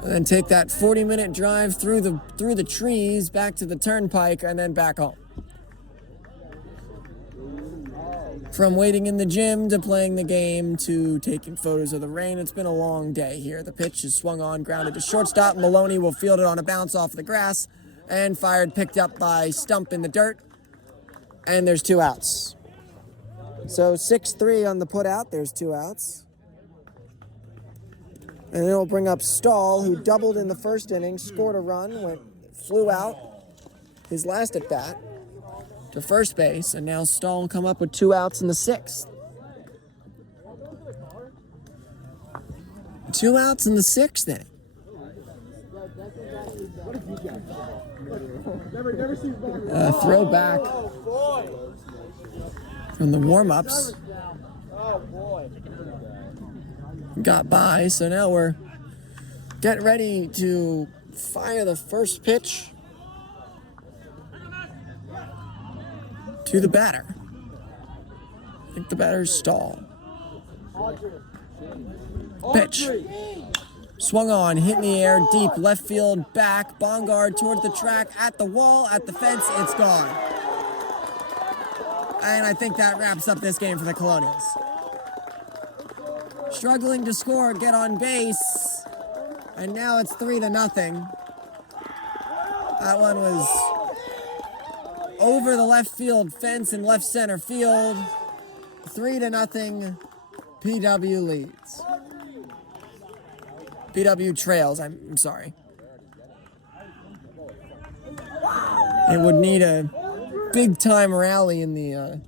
And then take that 40-minute drive through the trees back to the turnpike and then back home. From waiting in the gym to playing the game to taking photos of the rain, it's been a long day here. The pitch is swung on, grounded to shortstop. Maloney will field it on a bounce off the grass and fired, picked up by Stump in the dirt. And there's 2 outs. So 6-3 on the put out. There's 2 outs. And it'll bring up Stahl, who doubled in the first inning, scored a run, flew out his last at bat to first base, and now Stahl will come up with 2 outs in the 6th. 2 outs in the 6th inning. Throwback from the warm-ups. Got by, so now we're getting ready to fire the first pitch to the batter. I think the batter's Stahl. Pitch. Swung on, hit in the air, deep, left field, back, Bongard towards the track, at the wall, at the fence, it's gone. And I think that wraps up this game for the Colonials. Struggling to score, get on base, and now it's 3-0. That one was over the left field fence and left center field. 3-0, PW leads. PW trails, I'm sorry. It would need a big-time rally in the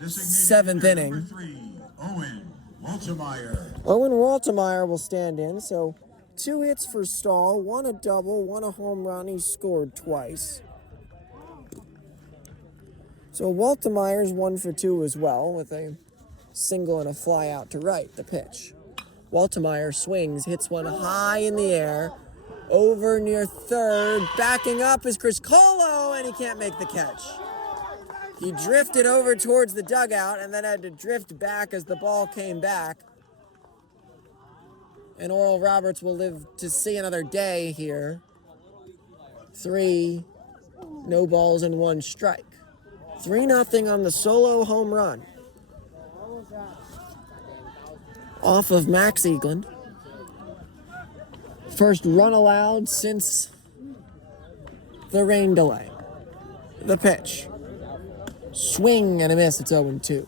7th inning. Number 3, Owen Waltemeyer. Owen Waltemeyer will stand in, so 2 hits for Stahl, 1 a double, 1 a home run. He scored twice. So Waltemeyer's 1 for 2 as well, with a single and a fly out to right, the pitch. Waltemeyer swings, hits one high in the air, over near third, backing up is Chris Colo, and he can't make the catch. He drifted over towards the dugout and then had to drift back as the ball came back. And Oral Roberts will live to see another day here. 3, no balls and 1 strike. 3-0 on the solo home run off of Max Eagland. First run allowed since the rain delay. The pitch. Swing and a miss, it's 0-2.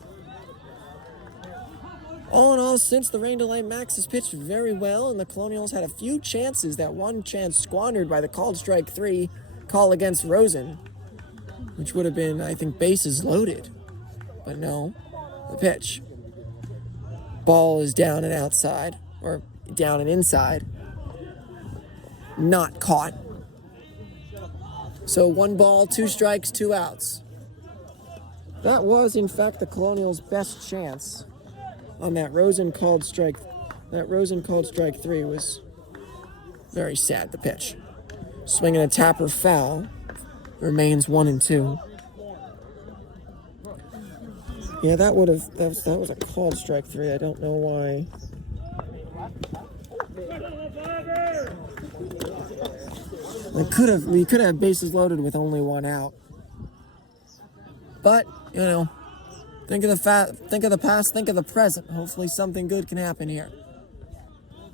All in all, since the rain delay, Max has pitched very well, and the Colonials had a few chances. That one chance squandered by the called strike 3 call against Rosen, which would have been, I think, bases loaded. But no, the pitch. Ball is down and outside, or down and inside. Not caught. So 1 ball, 2 strikes, 2 outs. That was, in fact, the Colonials' best chance on that Rosen called strike. That Rosen called strike 3 was very sad, the pitch. Swinging a tapper foul. Remains 1-2. Yeah, that was a called strike 3. I don't know why. We could have bases loaded with only 1 out. But, you know, think of the past, think of the present. Hopefully something good can happen here.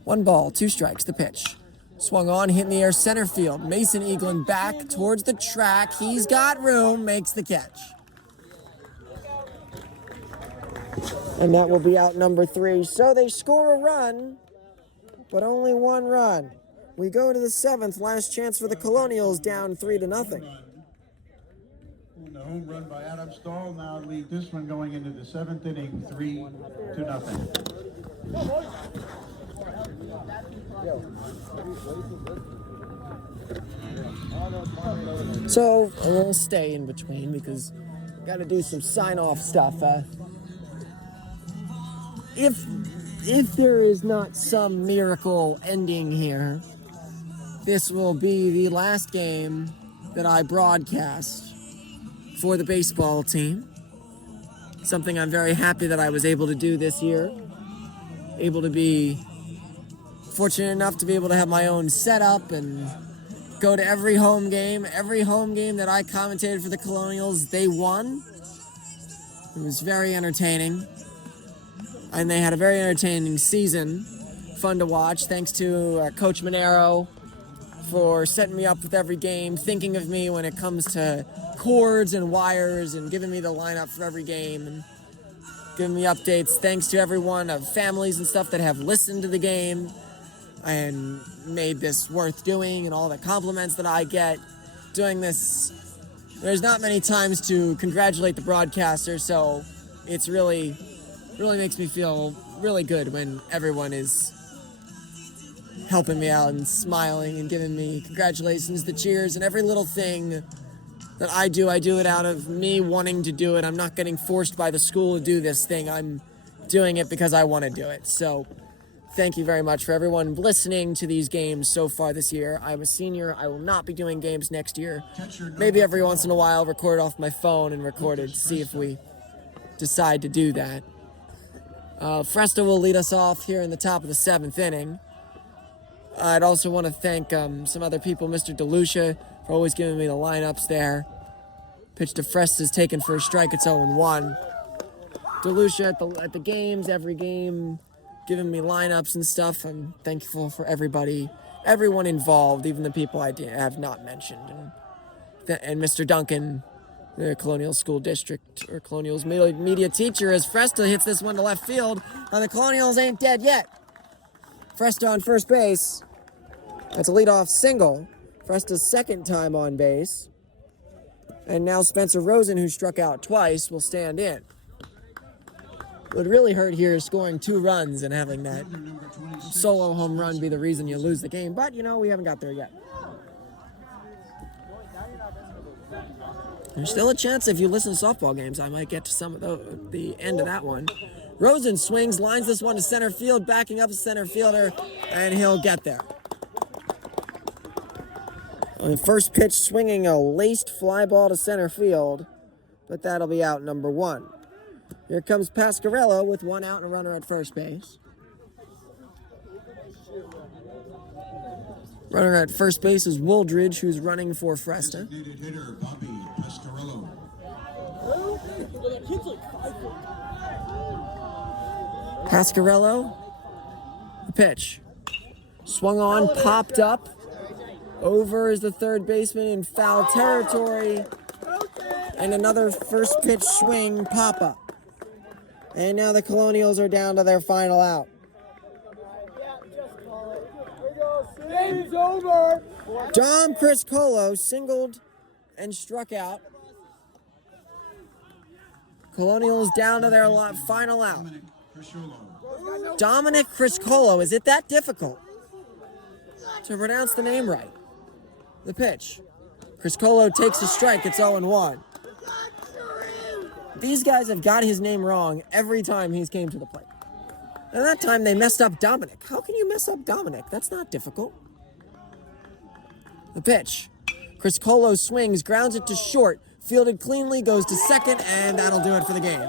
1 ball, 2 strikes, the pitch. Swung on, hit in the air, center field. Mason Eagland back towards the track. He's got room, makes the catch. And that will be out number 3. So they score a run, but only 1 run. We go to the 7th, last chance for the Colonials, down 3-0. The home run by Adam Stahl now lead this one going into the 7th inning, 3-0. So we'll stay in between because we got to do some sign-off stuff. If there is not some miracle ending here, this will be the last game that I broadcast for the baseball team. Something I'm very happy that I was able to do this year. Able to be fortunate enough to be able to have my own setup and go to every home game. Every home game that I commentated for the Colonials, they won. It was very entertaining. And they had a very entertaining season. Fun to watch. Thanks to Coach Monero for setting me up with every game, thinking of me when it comes to cords and wires and giving me the lineup for every game and giving me updates. Thanks to everyone of families and stuff that have listened to the game and made this worth doing, and all the compliments that I get doing this. There's not many times to congratulate the broadcaster, so it's really makes me feel really good when everyone is helping me out and smiling and giving me congratulations, the cheers, and every little thing that I do it out of me wanting to do it. I'm not getting forced by the school to do this thing. I'm doing it because I want to do it. So thank you very much for everyone listening to these games so far this year. I'm a senior. I will not be doing games next year. Maybe every once in a while record off my phone and record it to see if we decide to do that. Fresta will lead us off here in the top of the 7th inning. I'd also want to thank some other people, Mr. DeLucia, for always giving me the lineups there. Pitch to Fresta's taken for a strike. It's 0-1. DeLucia at the games, every game, giving me lineups and stuff. I'm thankful for everyone involved, even the people I have not mentioned. And Mr. Duncan, the Colonial School District, or Colonial's media teacher, as Fresta hits this one to left field. And the Colonials ain't dead yet. Fresta on first base. That's a leadoff single. Fresta's second time on base. And now Spencer Rosen, who struck out twice, will stand in. What really hurt here is scoring 2 runs and having that solo home run be the reason you lose the game. But, we haven't got there yet. There's still a chance if you listen to softball games, I might get to some of the end of that one. Rosen swings, lines this one to center field, backing up the center fielder, and he'll get there. On the first pitch, swinging a laced fly ball to center field, but that'll be out number 1. Here comes Pasquarello with 1 out and a runner at first base. Runner at first base is Wooldridge, who's running for Fresta. Designated hitter Bobby Pasquarello. Pasquarello, the pitch. Swung on, popped up. Over is the third baseman in foul territory. And another first pitch swing pop-up. And now the Colonials are down to their final out. Game's over. Dom Criscolo singled and struck out. Colonials down to their final out. Dominic Criscolo. Is it that difficult to pronounce the name right? The pitch. Criscolo takes a strike. It's 0-1. These guys have got his name wrong every time he's came to the plate. And that time they messed up Dominic. How can you mess up Dominic? That's not difficult. The pitch. Criscolo swings, grounds it to short, fielded cleanly, goes to second, and that'll do it for the game.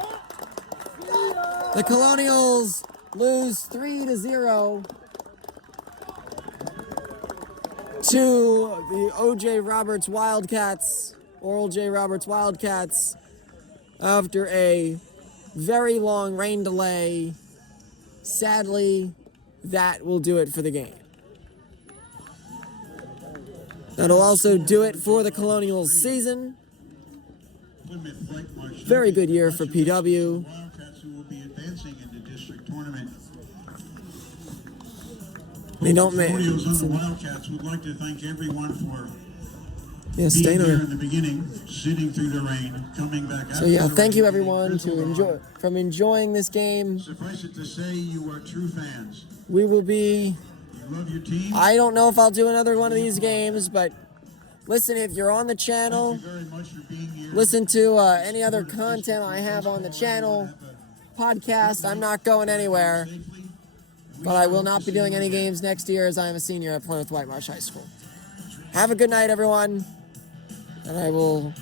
The Colonials lose 3-0 to the O.J. Roberts Wildcats, after a very long rain delay. Sadly, that will do it for the game. That'll also do it for the Colonials season. Very good year for PW. Wildcats who will be advancing in the district tournament. They don't make. Colonials and the Wildcats would like to thank everyone for Yeah, being staying here over. in the beginning, sitting through the rain, coming back So after yeah, the thank you rain, everyone getting drizzled on. enjoying this game. Suffice it to say, you are true fans. We will be. You love your team. I don't know if I'll do another one of these games, but listen, if you're on the channel, Thank you very much for being here. listen to any other content I have on the channel, podcast. I'm not going anywhere, but I will not be doing any games next year as I am a senior at Plymouth Whitemarsh High School. Have a good night, everyone, and I will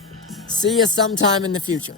see you sometime in the future.